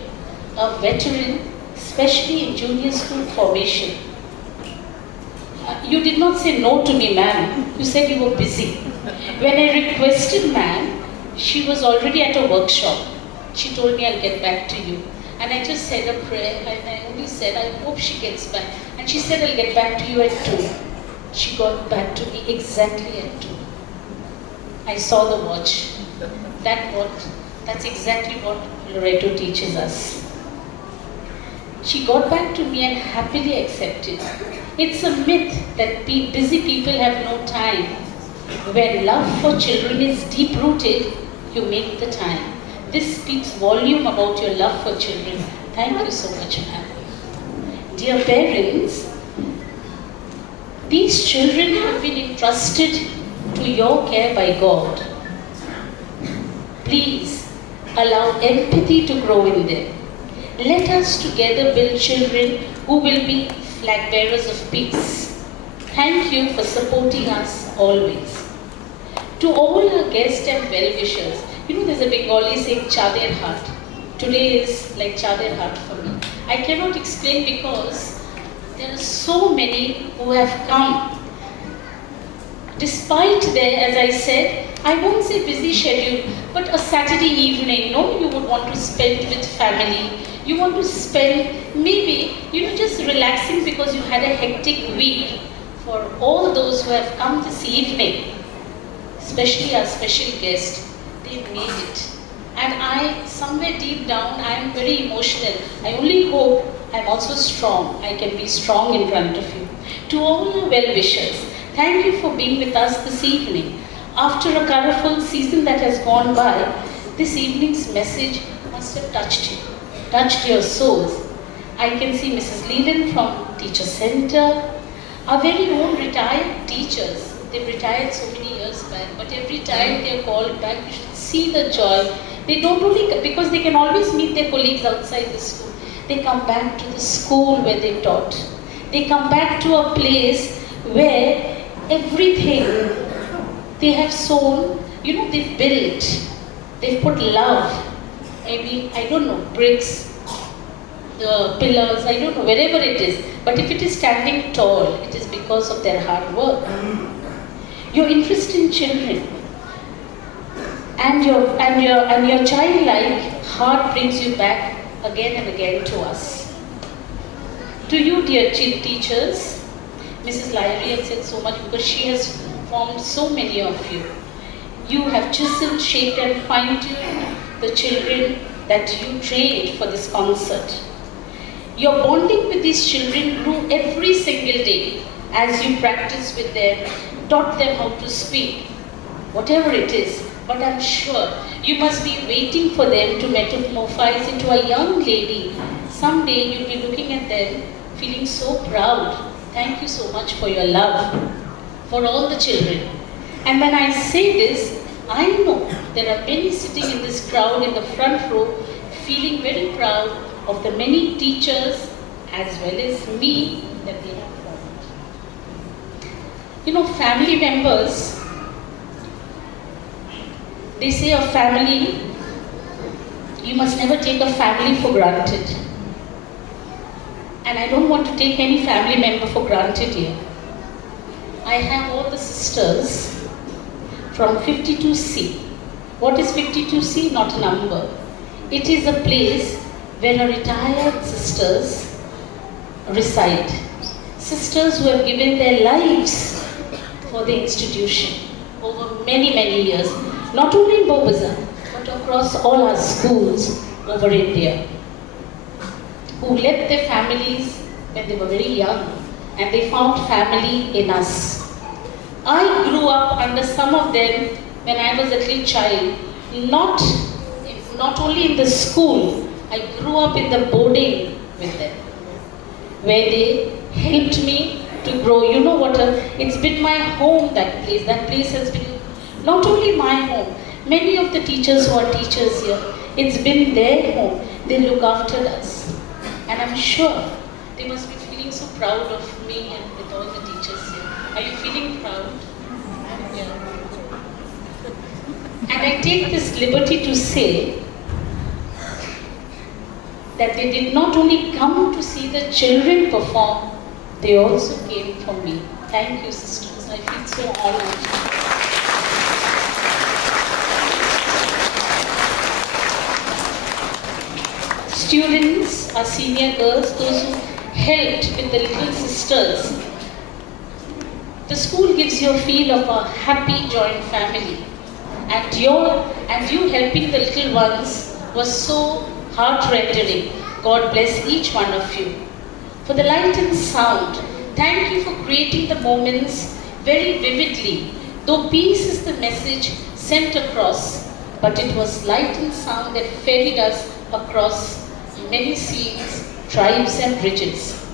A veteran, especially in junior school formation. You did not say no to me, ma'am. You said you were busy. When I requested ma'am, she was already at a workshop. She told me, I'll get back to you. And I just said a prayer and I only said, I hope she gets back. And she said, I'll get back to you at 2. She got back to me exactly at 2. I saw the watch. That's exactly what Loreto teaches us. She got back to me and happily accepted. It's a myth that busy people have no time. When love for children is deep-rooted, you make the time. This speaks volume about your love for children. Thank you so much, ma'am. Dear parents, these children have been entrusted to your care by God. Please allow empathy to grow in them. Let us together build children who will be flag bearers of peace. Thank you for supporting us always. To all our guests and well-wishers, there's a Bengali saying, Chader Hat. Today is like Chader Hat for me. I cannot explain because there are so many who have come. Despite their, as I said, I won't say busy schedule, but a Saturday evening, you would want to spend with family. You want to spend maybe, just relaxing because you had a hectic week. For all those who have come this evening, especially our special guest, they made it. And somewhere deep down, I am very emotional. I only hope I'm also strong. I can be strong in front of you. To all our well-wishers, thank you for being with us this evening. After a colorful season that has gone by, this evening's message must have touched your souls. I can see Mrs. Leland from Teacher Center, our very own retired teachers. They've retired so many years back, but every time they're called back, you should see the joy. They don't only, because they can always meet their colleagues outside the school. They come back to the school where they taught. They come back to a place where everything they have sown, they've built. They've put love, maybe, I don't know, bricks, the pillars, I don't know, wherever it is. But if it is standing tall, it is because of their hard work. Your interest in children and your childlike heart brings you back again and again to us. To you, dear teachers, Mrs. Lyrie has said so much because she has formed so many of you. You have chiseled, shaped and fine-tuned the children that you trained for this concert. Your bonding with these children grew every single day as you practiced with them, taught them how to speak, whatever it is. But I'm sure you must be waiting for them to metamorphose into a young lady. Someday you'll be looking at them, feeling so proud. Thank you so much for your love for all the children. And when I say this, I know there are many sitting in this crowd in the front row, feeling very proud of the many teachers as well as me that they have formed. Family members, they say a family, you must never take a family for granted. And I don't want to take any family member for granted here. I have all the sisters from 52C. What is 52C? Not a number. It is a place where our retired sisters reside. Sisters who have given their lives for the institution over many, many years. Not only in Bowbazar, but across all our schools over India. Who left their families when they were very young and they found family in us. I grew up under some of them when I was a little child. Not only in the school, I grew up in the boarding with them, where they helped me to grow. It's been my home, that place. That place has been not only my home. Many of the teachers who are teachers here, it's been their home. They look after us. And I'm sure they must be feeling so proud of me and with all the teachers here. Are you feeling proud? Yeah. And I take this liberty to say that they did not only come to see the children perform, they also came for me. Thank you, sisters. I feel so honored. students, our senior girls, those who helped with the little sisters. The school gives you a feel of a happy joint family. And you helping the little ones was so heart-rendering. God bless each one of you. For the light and sound, thank you for creating the moments very vividly. Though peace is the message sent across, but it was light and sound that ferried us across many scenes, tribes and bridges.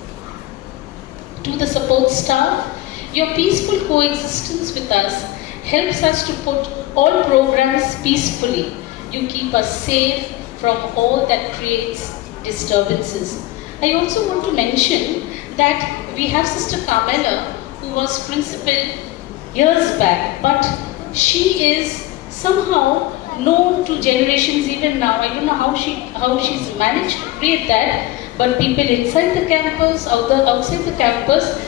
To the support staff, your peaceful coexistence with us helps us to put all programs peacefully. You keep us safe from all that creates disturbances. I also want to mention that we have Sister Carmela, who was principal years back, but she is somehow known to generations even now. I don't know how she's managed to create that, but people inside the campus, outside the campus,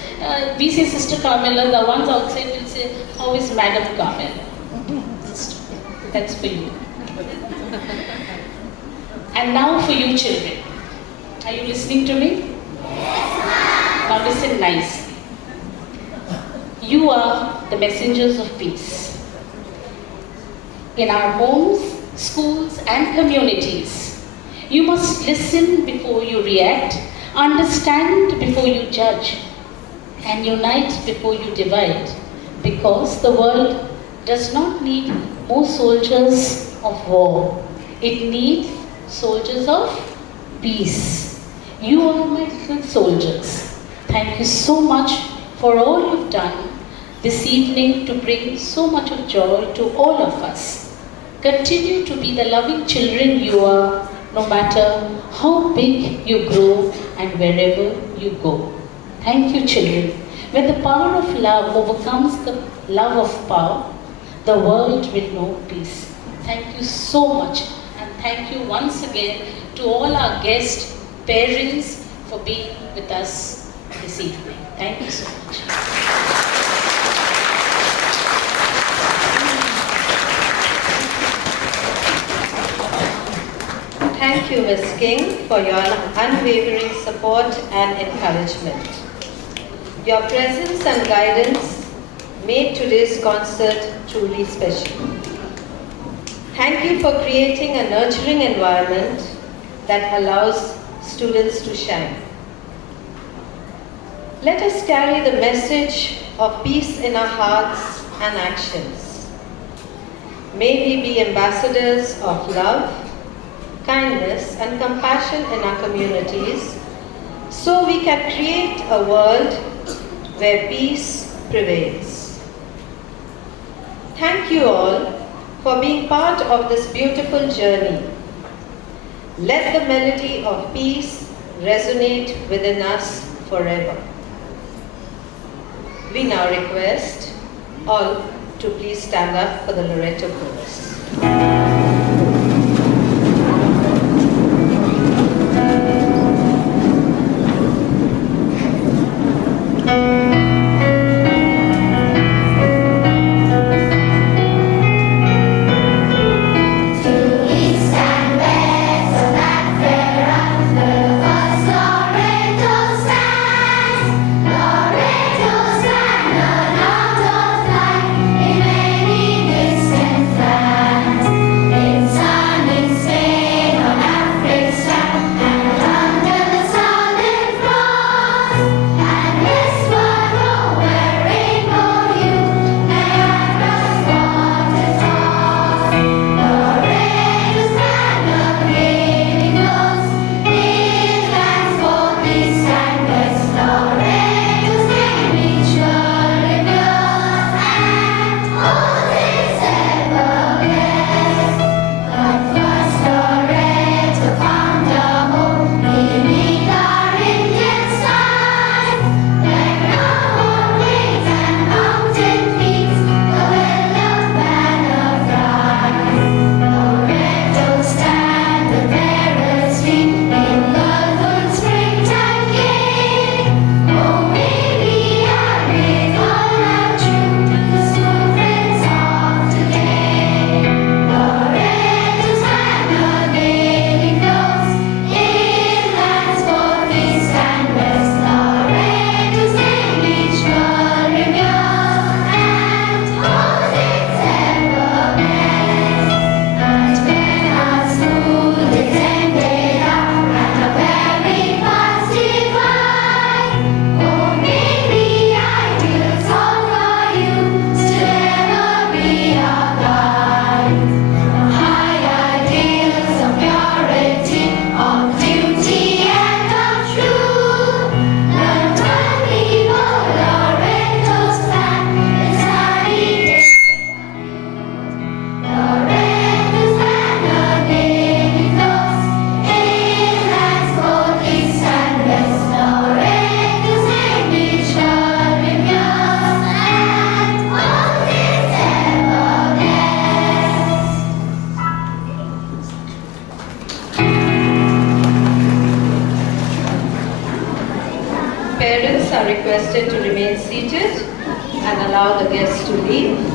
we say Sister Carmela, the ones outside will say, how is Madam Carmela? That's for you. And now for you children. Are you listening to me? Yes, now listen nicely. You are the messengers of peace. In our homes, schools and communities, you must listen before you react, understand before you judge, and unite before you divide, because the world does not need more soldiers of war. It needs soldiers of peace. You are my little soldiers. Thank you so much for all you've done this evening to bring so much of joy to all of us. Continue to be the loving children you are, no matter how big you grow and wherever you go. Thank you, children. When the power of love overcomes the love of power, the world will know peace. Thank you so much. And thank you once again to all our guests, parents, for being with us this evening. Thank you so much. Thank you, Ms. King, for your unwavering support and encouragement. Your presence and guidance made today's concert truly special. Thank you for creating a nurturing environment that allows students to shine. Let us carry the message of peace in our hearts and actions. May we be ambassadors of love, kindness and compassion in our communities, so we can create a world where peace prevails. Thank you all for being part of this beautiful journey. Let the melody of peace resonate within us forever. We now request all to please stand up for the Loreto chorus. Loreto stand, learn how to fly in many distant lands. are requested to remain seated and allow the guests to leave.